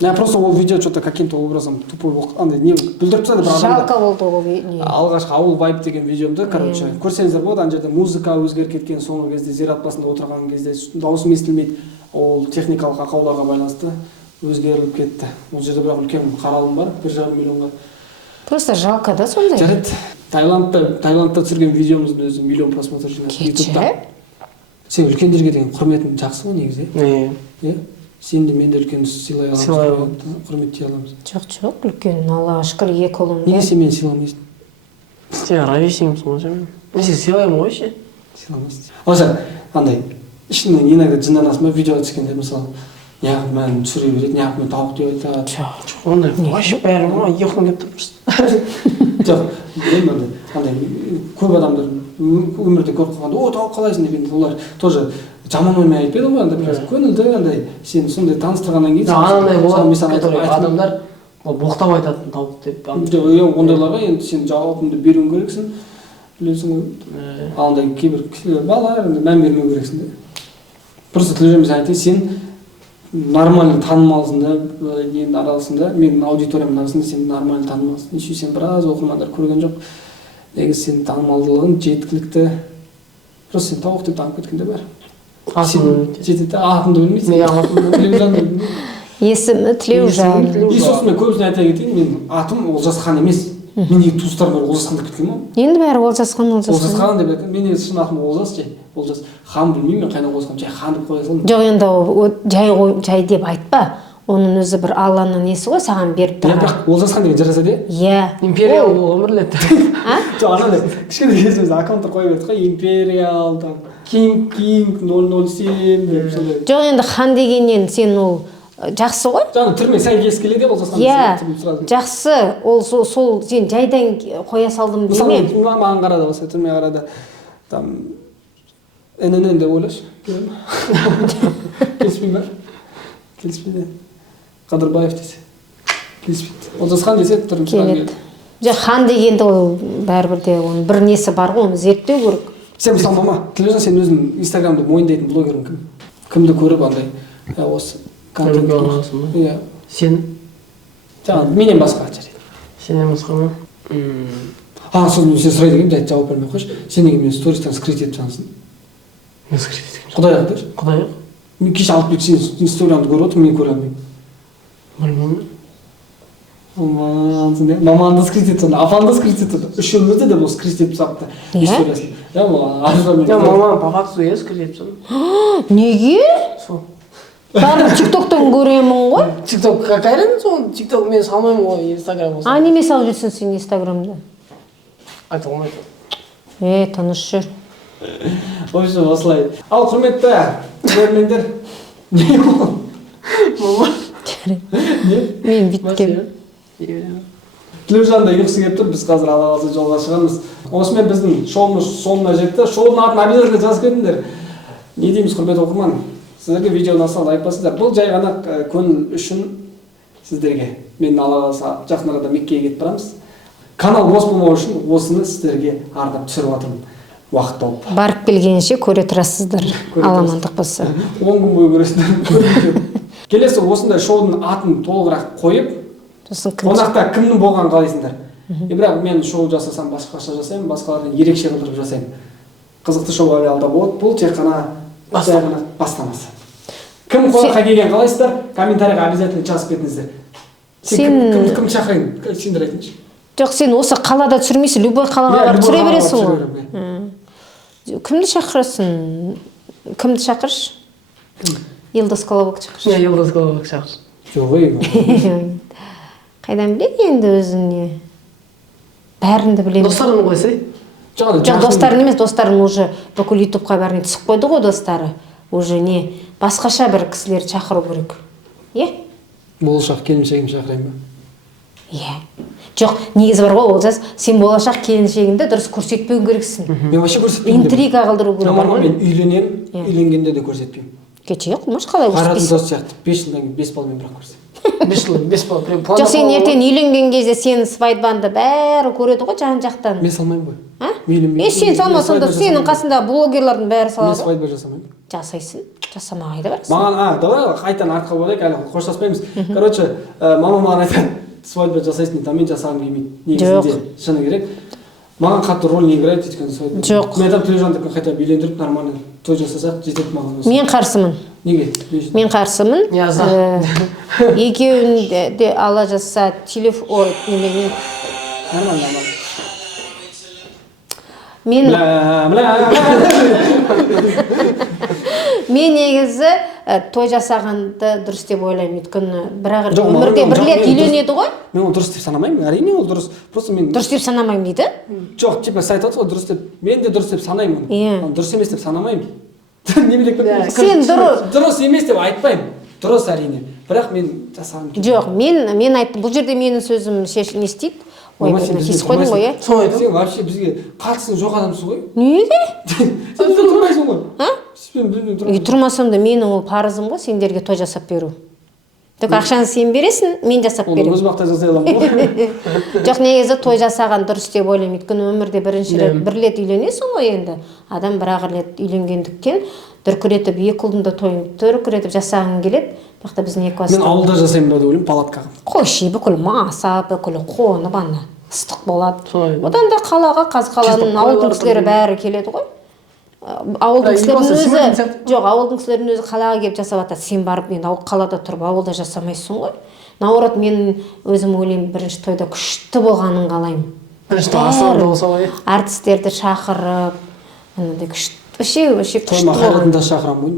Я просто ол видео что-то каким-то образом тупой андай не бүлдіріп тастады бір адамды. Жалко болды ол не. Алғашқы ауыл вайп деген видеомды, короче, көрсеңіздер болады, ана жерде музыка өзгеріп кеткен, соңғы кезде зират басында отырған кезде дауысым естілмейді. Ол техникалық ақауларға байланысты өзгеріліп кетті. Ол жерде бірақ үлкен қаралым бар, 1,5 миллионға. Просто жалко да сондай. Жарайды. Таиландта түсірген видеомыздың өзі миллион просмотр жинады ютубта. Сен үлкендерге деген құрметің жақсы ғой негізі. Иә. Сен де мен де үлкен сыйлай аламыз, құрметтей аламыз. Жоқ, үлкен, Аллаға шүкір 2 ұлым. Неге сен мені сыйламайсың? Сен ровеснингсің ғой сен. Мен сені сыйлаймын ғой ше. Сыйламайсың. Осы андай ішімнен иногда жынданасың ба видеоға түскенде мысалы, неғып мені түсіре береді, неғып мен тауық деп айтады. Жоқ, ондай вообще бәрі ма ұйқым келіп тұрмыз. Жоқ, мен андай көп адамдар өмірде көріп қалғанда, о, тауық қалайсың деген, олар тоже жаман оймен айтпайды ғой, андай біраз көңілді, андай сен сондай таныстырғаннан кейін анандай болады, который адамдар боқтап айтатын тауық деп. Жоқ, ондайларға енді сен жауабыңды беруің керексің, білесің ғой. Андай кейбір балалар мән бермеу керексің де. Просто тілежеміз айтайын, сен нормально танымалсың да, ненің арасында, менің аудиториямның арасында сен нормально танымалсың. Еще сен біраз оқырмандар көрген жоқ. Негізі сен танымалдылығың жеткілікті. Просто сен тауық деп танып кеткенде бәрі. Атымды білмейсің. Мен атымды білмейсің. Есімі Тілеужан. И сосын мен көбісіне айта кетейін, мен атым Олжасхан емес. Мен неге туыстарым бәрі Олжасхан деп кеткен ма? Енді бәрі Олжасхан. Олжасхан деп айтқан. Мен шын атым Олжас жай. Олжас хан білмеймін, мен қайдан қойсам жай хан деп қоя салдым. Жоқ, енді жай деп айтпа. Оның өзі бір Алланың несі ғой, саған беріп тұрған. Бірақ Олжасхан деген жарасады иә? Иә. Империал өмірледі. Жоқ, анандай кішкене кезімізде аккаунттар қоя бердік қой, Империал, там, Кинг 007 деп солай. Жоқ, енді хан дегеннен сен ол жақсы ғой? Жаңа түрме сәйкес келеді Олжасхан. Иә, жақсы. Ол сол сен жайдан қоя салдым деме. Мысалы, маған қарады болса, түрме қарады. Там ННН деп ойлашы. Келіспеймін ба? Келіспейді. Қадырбаев десе. Келіспейді. Олжасхан десе түрме келеді. Жоқ, хан дегенді ол бәрібір де оның бір несі бар ғой, оны зерттеу керек. Сен мысалы мама, Тілеужан, сен өзің инстаграмды мойындайтын блогерің кім? Кімді көріп андай осы контент аласың ба? Иә. Сен? Жаңа менен басқа жарайды. Сенен басқа ма? Сосын сен сұрайды екенмін, жай жауап бермей қойшы. Сен неге мені стористан скрит етіп жатсың? Мен скрит етемін. Құдай ақ. Құдай ақ? Мен кеше алып сен инстаграмды көріп отырмын, мен көре алмаймын. Білмеймін. Маманды скрит етіп сонда, апанды скрит етіп. Үшеумізді де бұл скрит етіп сапты. Историясын. Иә, мамам папа түсуге скрит етіп сонда. Неге? Сол. Бәрін тиктоктан көремін ғой. Тикток қайран соны? Тикток мен салмаймын ғой инстаграм болса. Неме салып жүрсің сен инстаграмда? Айта алмайды. Тыныш жүр. Ойшы, осылай. Ал құрметті көрермендер. Не бұл? Мама. Мен биткем. Тілеужан да ұйқысы келіп тұр, біз қазір ала қалса жолға шығамыз. Осымен біздің шоуымыз соңына жетті. Шоудың атын обязательно жазып кетіңдер. Не дейміз, құрметті оқырман? Сіздерге видео ұнаса лайк басыңыздар. Бұл жай ғана көңіл үшін сіздерге. Мен ала қалса жақын арада Меккеге кетіп барамыз. Канал бос болмау үшін осыны сіздерге арнап түсіріп жатырмын. Уақыт тауып. Барып келгенше көре тұрасыздар. Аламандық болса. 10 күн бойы көресіңдер. Келесі осындай шоудың атын толығырақ қойып, қонақта кімнің болғанын қалайсыңдар. Бірақ мен шоу жасасам басқаша жасаймын, басқалардан ерекше қылдырып жасаймын. Қызықты шоу алда болады. Бұл тек қана бастамасы. Кім қонаққа келген қалайсыздар? Комментарийға обязательно жазып кетіңіздер. Кім шақырайын? Сендер айтыңызшы. Жоқ, сен осы қалада түсірмейсің, любой қалаға барып түсіре бересің ғой. Кімді шақырасың? Кімді шақыршы? Елдос Колобок шақыршы. Елдос Колобок шақыршы. Жоқ, қайдан біледі енді өзіне? Бәрінді білемін. Достарын қойсай? Жоқ, достарын емес, достарын уже бүкіл ютубқа бәріне түсіп қойды ғой достары. Уже не, басқаша бір кісілерді шақыру керек. Иә? Болашақ келіншегімді шақырайын ба? Иә. Жоқ, негізі бар ғой, Олжас, сен болашақ келіншегіңді дұрыс көрсетпеуің керексің. Мен вообще көрсетпеймін. Интрига қылдыру керек. Мен үйленемін, үйленгенде де көрсетпеймін. Кече қылмаш қалай Қаратын көрсетпейсің? дос сияқты 5 жылдан кейін 5 балмен бірақ көрсетемін. 5 жыл 5 бал прям Жоқ, сен ертең үйленген кезде сенің свадьбаңды бәрі көреді ғой жан-жақтан. Мен салмаймын ғой. А? Сен салмасаң да сенің қасында блогерлардың бәрі Мен салады. свадьба жасамаймын. Жасайсың, жасамай қайда барасың? Маған, давай қайтадан артқа болайық, әлі қоштаспаймыз. Короче, мама маған айтады, свадьба жасайсың дейді, мен жасағым келмейді. Негізінде шыны керек. Маған қатты роль не играет өйткені свадьба. Жоқ. Мен айтамын, Төлежандікін қайта үйлендіріп, нормально той жасасақ, жетеді маған осы. Мен қарсымын. Неге? Мен қарсымын. Язда. Екеуін де ала жазса телефон немене. Нормально. Мен негізі той жасағанды дұрыс деп ойлаймын. Өйткені бірақ өмірде бір рет үйленеді ғой. Мен ол дұрыс деп санамаймын. Әрине ол дұрыс. Просто мен Дұрыс деп санамаймын дейді. жоқ, типа сіз айтып отырсыз ғой дұрыс деп. Мен де дұрыс деп санаймын. Иә. Дұрыс емес деп санамаймын. Неме деп кетті? Сен Дұрыс емес деп айтпаймын. Дұрыс әрине. Бірақ мен жасағым келмейді. Жоқ, мен айттым. Бұл жерде менің сөзім не істейді? Ой, мен кесіп қойдым ғой, иә? Сен вообще бізге қатысың жоқ адамсың ғой. Неге? Сен тұрмайсың ғой. А? Сен білмей Үй тұрмасам да менің ол парызым ғой сендерге той жасап беру. Тек ақшаны сен бересің, мен жасап Оны беремін. өз уақытта жасай аламын ғой. Жоқ, негізі той жасаған дұрыс деп ойлаймын. Өйткені өмірде бірінші рет бір рет үйленесің ғой енді. Адам бір рет үйленгендіктен дүркіретіп екі ұлдың да тойын дүркіретіп жасағың келеді. Бірақ та біздің екі Мен басты. ауылда жасаймын ба деп ойлаймын, палаткаға. Қойшы, бүкіл маса, бүкіл қонып ана ыстық болады. Солай. Одан да қалаға, қаланың ауылдың кісілері бәрі келеді ғой. Ауылдың кісілерінің өзі, жоқ, ауылдың кісілерінің өзі қалаға келіп жасап жатады. Сен барып енді қалада тұрып ауылда жасамайсың ғой. Наоборот, мен өзім ойлаймын, бірінші тойда күшті болғанын қалаймын. Бірінші Астанада болса ғой. Артистерді шақырып, анандай күшті, вообще күшті Тойма болған. қайратында шақырамын ғой.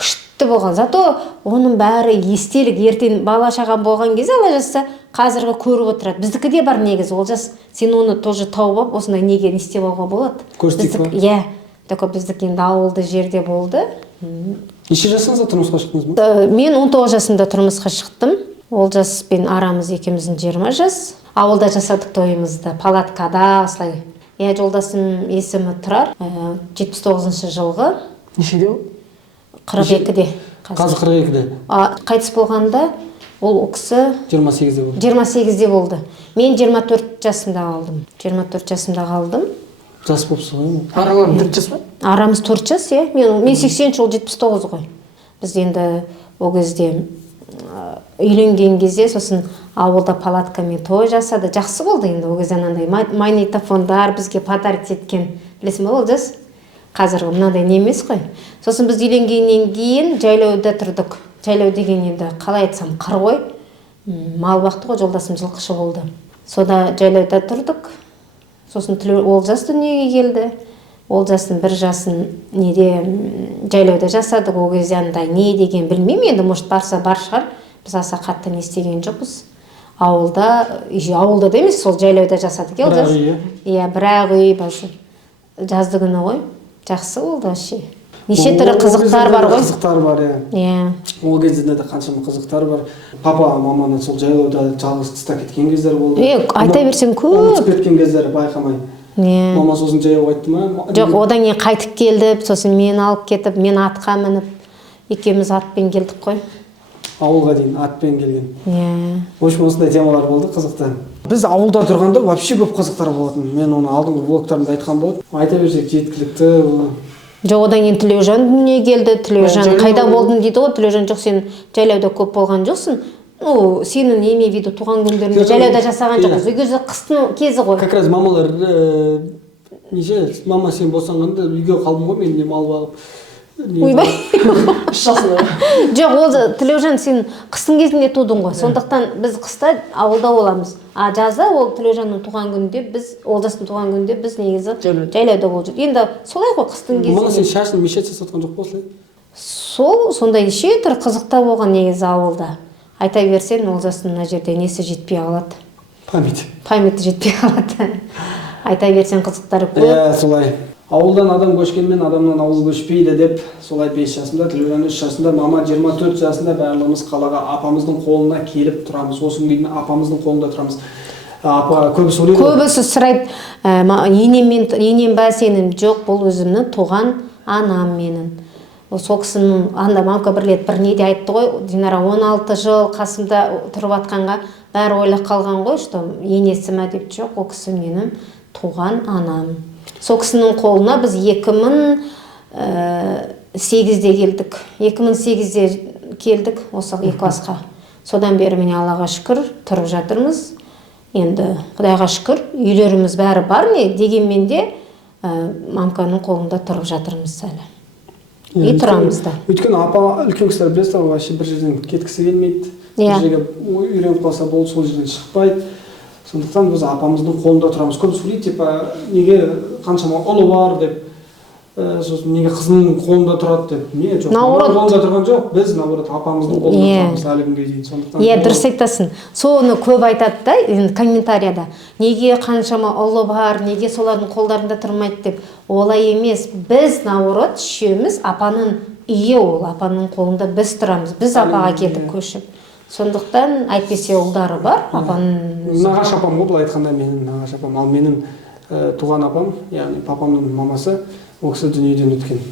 Күшті болған. Зато оның бәрі естелік, ертең бала шағам болған кезде ала жазса, қазіргі көріп отырады. Біздікі де бар негізі. Олжас, сен оны тоже тауып алып, осындай неге не істеп алуға болады? Көрсетейік па? Иә. Такой біздікі енді ауылды жерде болды. Неше жасыңызда тұрмысқа шықтыңыз ба? Мен 19 жасымда тұрмысқа шықтым. Олжаспен арамыз екеуміздің 20 жас. Ауылда жасадық тойымызды, палаткада, осылай. Иә, жолдасым есімі Тұрар, 79 жылғы. Нешеде ол? 42-де. Қазір 42-де. Қайтыс болғанда ол кісі 28-де болды. 28-де болды. Мен 24 жасымда қалдым. 24 жасымда қалдым. Жас болыпсыз ғой. Араларың 4 жас па? Арамыз 4 жас, иә. Мен 80 жыл 79 ғой. Біз енді ол кезде үйленген кезде сосын ауылда палаткамен той жасады. Жақсы болды енді ол кезде анандай магнитофондар бізге подарить еткен. Білесің ба, Олжас? Қазіргі мынандай не емес қой. Сосын біз үйленгеннен кейін жайлауда тұрдық. Жайлау деген енді қалай айтсам қыр ғой. Мал бақты ғой, жолдасым жылқышы болды. Сода жайлауда тұрдық. Сосын Олжас дүниеге келді. Олжастың бір жасын неде жайлауда жасадық. Ол кезде андай не деген білмеймін енді, может барса бар шығар. Біз аса қатты не істеген жоқпыз. Ауылда да емес, сол жайлауда жасадық. Бірақ үй, иә, бірақ үй басы. Жазды күні ғой. Жақсы болды вообще. Неше түрлі қызықтар бар ғой. Қызықтар бар, иә. Ол кезде де қаншама қызықтар бар. Папа, маманы сол жайлауда жалғыз тастап кеткен кездер болды. Айта берсең көп. Ұмытып кеткен кездер байқамай. Иә. Мама сосын жаяу айтты ма? Жоқ, одан кейін қайтып келді, сосын мен алып кетіп, мен атқа мініп, екеуміз атпен келдік қой. Ауылға дейін атпен келген. Иә. В общем, осындай темалар болды, қызықты. Біз ауылда тұрғанда вообще көп қызықтар болатын. Мен оны алдыңғы блогтарымда айтқан болдым. Айта берсек жеткілікті. Жоқ, одан кейін Тілеужан дүниеге келді. Тілеужан қайда болдың дейді ғой. Тілеужан жоқ, сен жайлауда көп болған жоқсың. Ну, сенің еме видео туған күндерінде жайлауда жасаған жоқпыз. Ол кезде қыстың кезі ғой. Как раз мамалар мама сен босанғанда үйге қалдым ғой, мен не мал бағып. Ойбай. Жоқ, ол Тілеужан сен қыстың кезінде тудың ғой. Сондықтан біз қыста ауылда боламыз. А жазда ол Тілеужанның туған күнінде біз, Олжастың туған күнінде біз негізі жайлауда болып жүрдік. Енді солай ғой қыстың кезінде. Мама сен шашын мешет жасатқан жоқ болсын? Сондай неше түр қызықта болған негізі ауылда. Айта берсең, Олжастың мына жерде несі жетпей қалады. Память. Памяті жетпей қалады. Айта берсең қызықтары көп. Иә, солай. Ауылдан адам көшкенмен адамнан ауыл көшпейді деп, солай 5 жасымда, Тілеужан 3 жасында, мама 24 жасында барлығымыз қалаға апамыздың қолына келіп тұрамыз. Осы күнге дейін апамыздың қолында тұрамыз. Апа көбісі ойлайды. Көбісі сұрайды, енем бә сенің? Жоқ, бұл өзімнің туған анам менің. Сол кісінің анда мамка бір неде айтты ғой, Динара 16 жыл қасымда тұрып атқанға бәрі ойлап қалған ғой, что енесі ма деп. Жоқ, ол кісі менің туған анам. Сол кісінің қолына біз 2008-де келдік. 2008-де келдік осы Екібасқа. Содан бері міне Аллаға шүкір тұрып жатырмыз. Енді Құдайға шүкір үйлеріміз бәрі бар не дегенмен де мамканың қолында тұрып жатырмыз әлі. И тұрамыз да. Өйткені апа үлкен кісілер білесіздер, вообще бір жерден кеткісі келмейді. Бір жерге үйреніп қалса болды, сол жерден шықпайды. Сондықтан біз апамыздың қолында тұрамыз. Көбісі ойлайды, типа, неге қаншама ұлы бар деп, сосын неге қызының қолында тұрады деп. Не, жоқ, қолында тұрған жоқ, біз наоборот апамыздың қолында тұрамыз әлі күнге дейін. Сондықтан дұрыс айтасың. Соны көп айтады да, енді комментарияда. Неге қаншама ұлы бар, неге солардың қолдарында тұрмайды деп. Олай емес. Біз наоборот үшеуміз апаның үйі ол, апаның қолында біз тұрамыз. Біз апаға кетіп көшіп. Сондықтан әйтпесе ұлдары бар, апаның... Нағаш апам ғой, былай айтқанда менің нағаш апам. Ал менің туған апам, яғни папамның мамасы, ол кісі дүниеден өткен.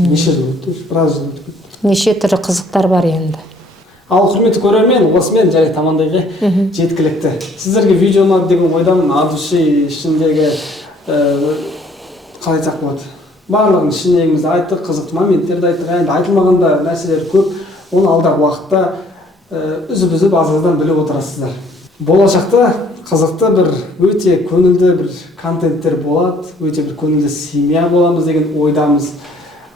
Неше жыл өтті? Біраз жыл өткен. Неше түрлі қызықтар бар енді. Ал құрметті көрермен, осымен жай тамандайға жеткілікті. Сіздерге видео ұнады деген ойдамын, от души ішіндегі қалай айтсақ болады. Барлығын ішіндегімізді айттық, қызықты моменттерді айттық, енді айтылмағанда нәрселер көп. Оны алдағы уақытта үзіп-үзіп аз-аздан біліп отырасыздар. Болашақта қызықты бір өте көңілді бір контенттер болады, өте бір көңілді семья боламыз деген ойдамыз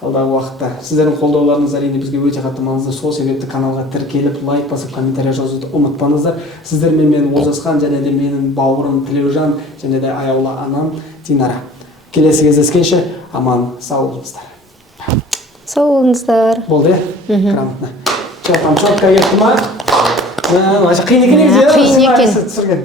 алдағы уақытта. Сіздердің қолдауларыңыз әрине бізге өте қатты маңызды. Сол себепті каналға тіркеліп, лайк басып, комментарий жазуды ұмытпаңыздар. Сіздермен мен Олжасхан және де менің бауырым Тілеужан және де аяулы анам Динара. Келесі кездескенше аман сау болыңыздар. Сау болыңыздар. Болды, грамотно. Там четко кетті ма? Қиын екен. Қиын екен.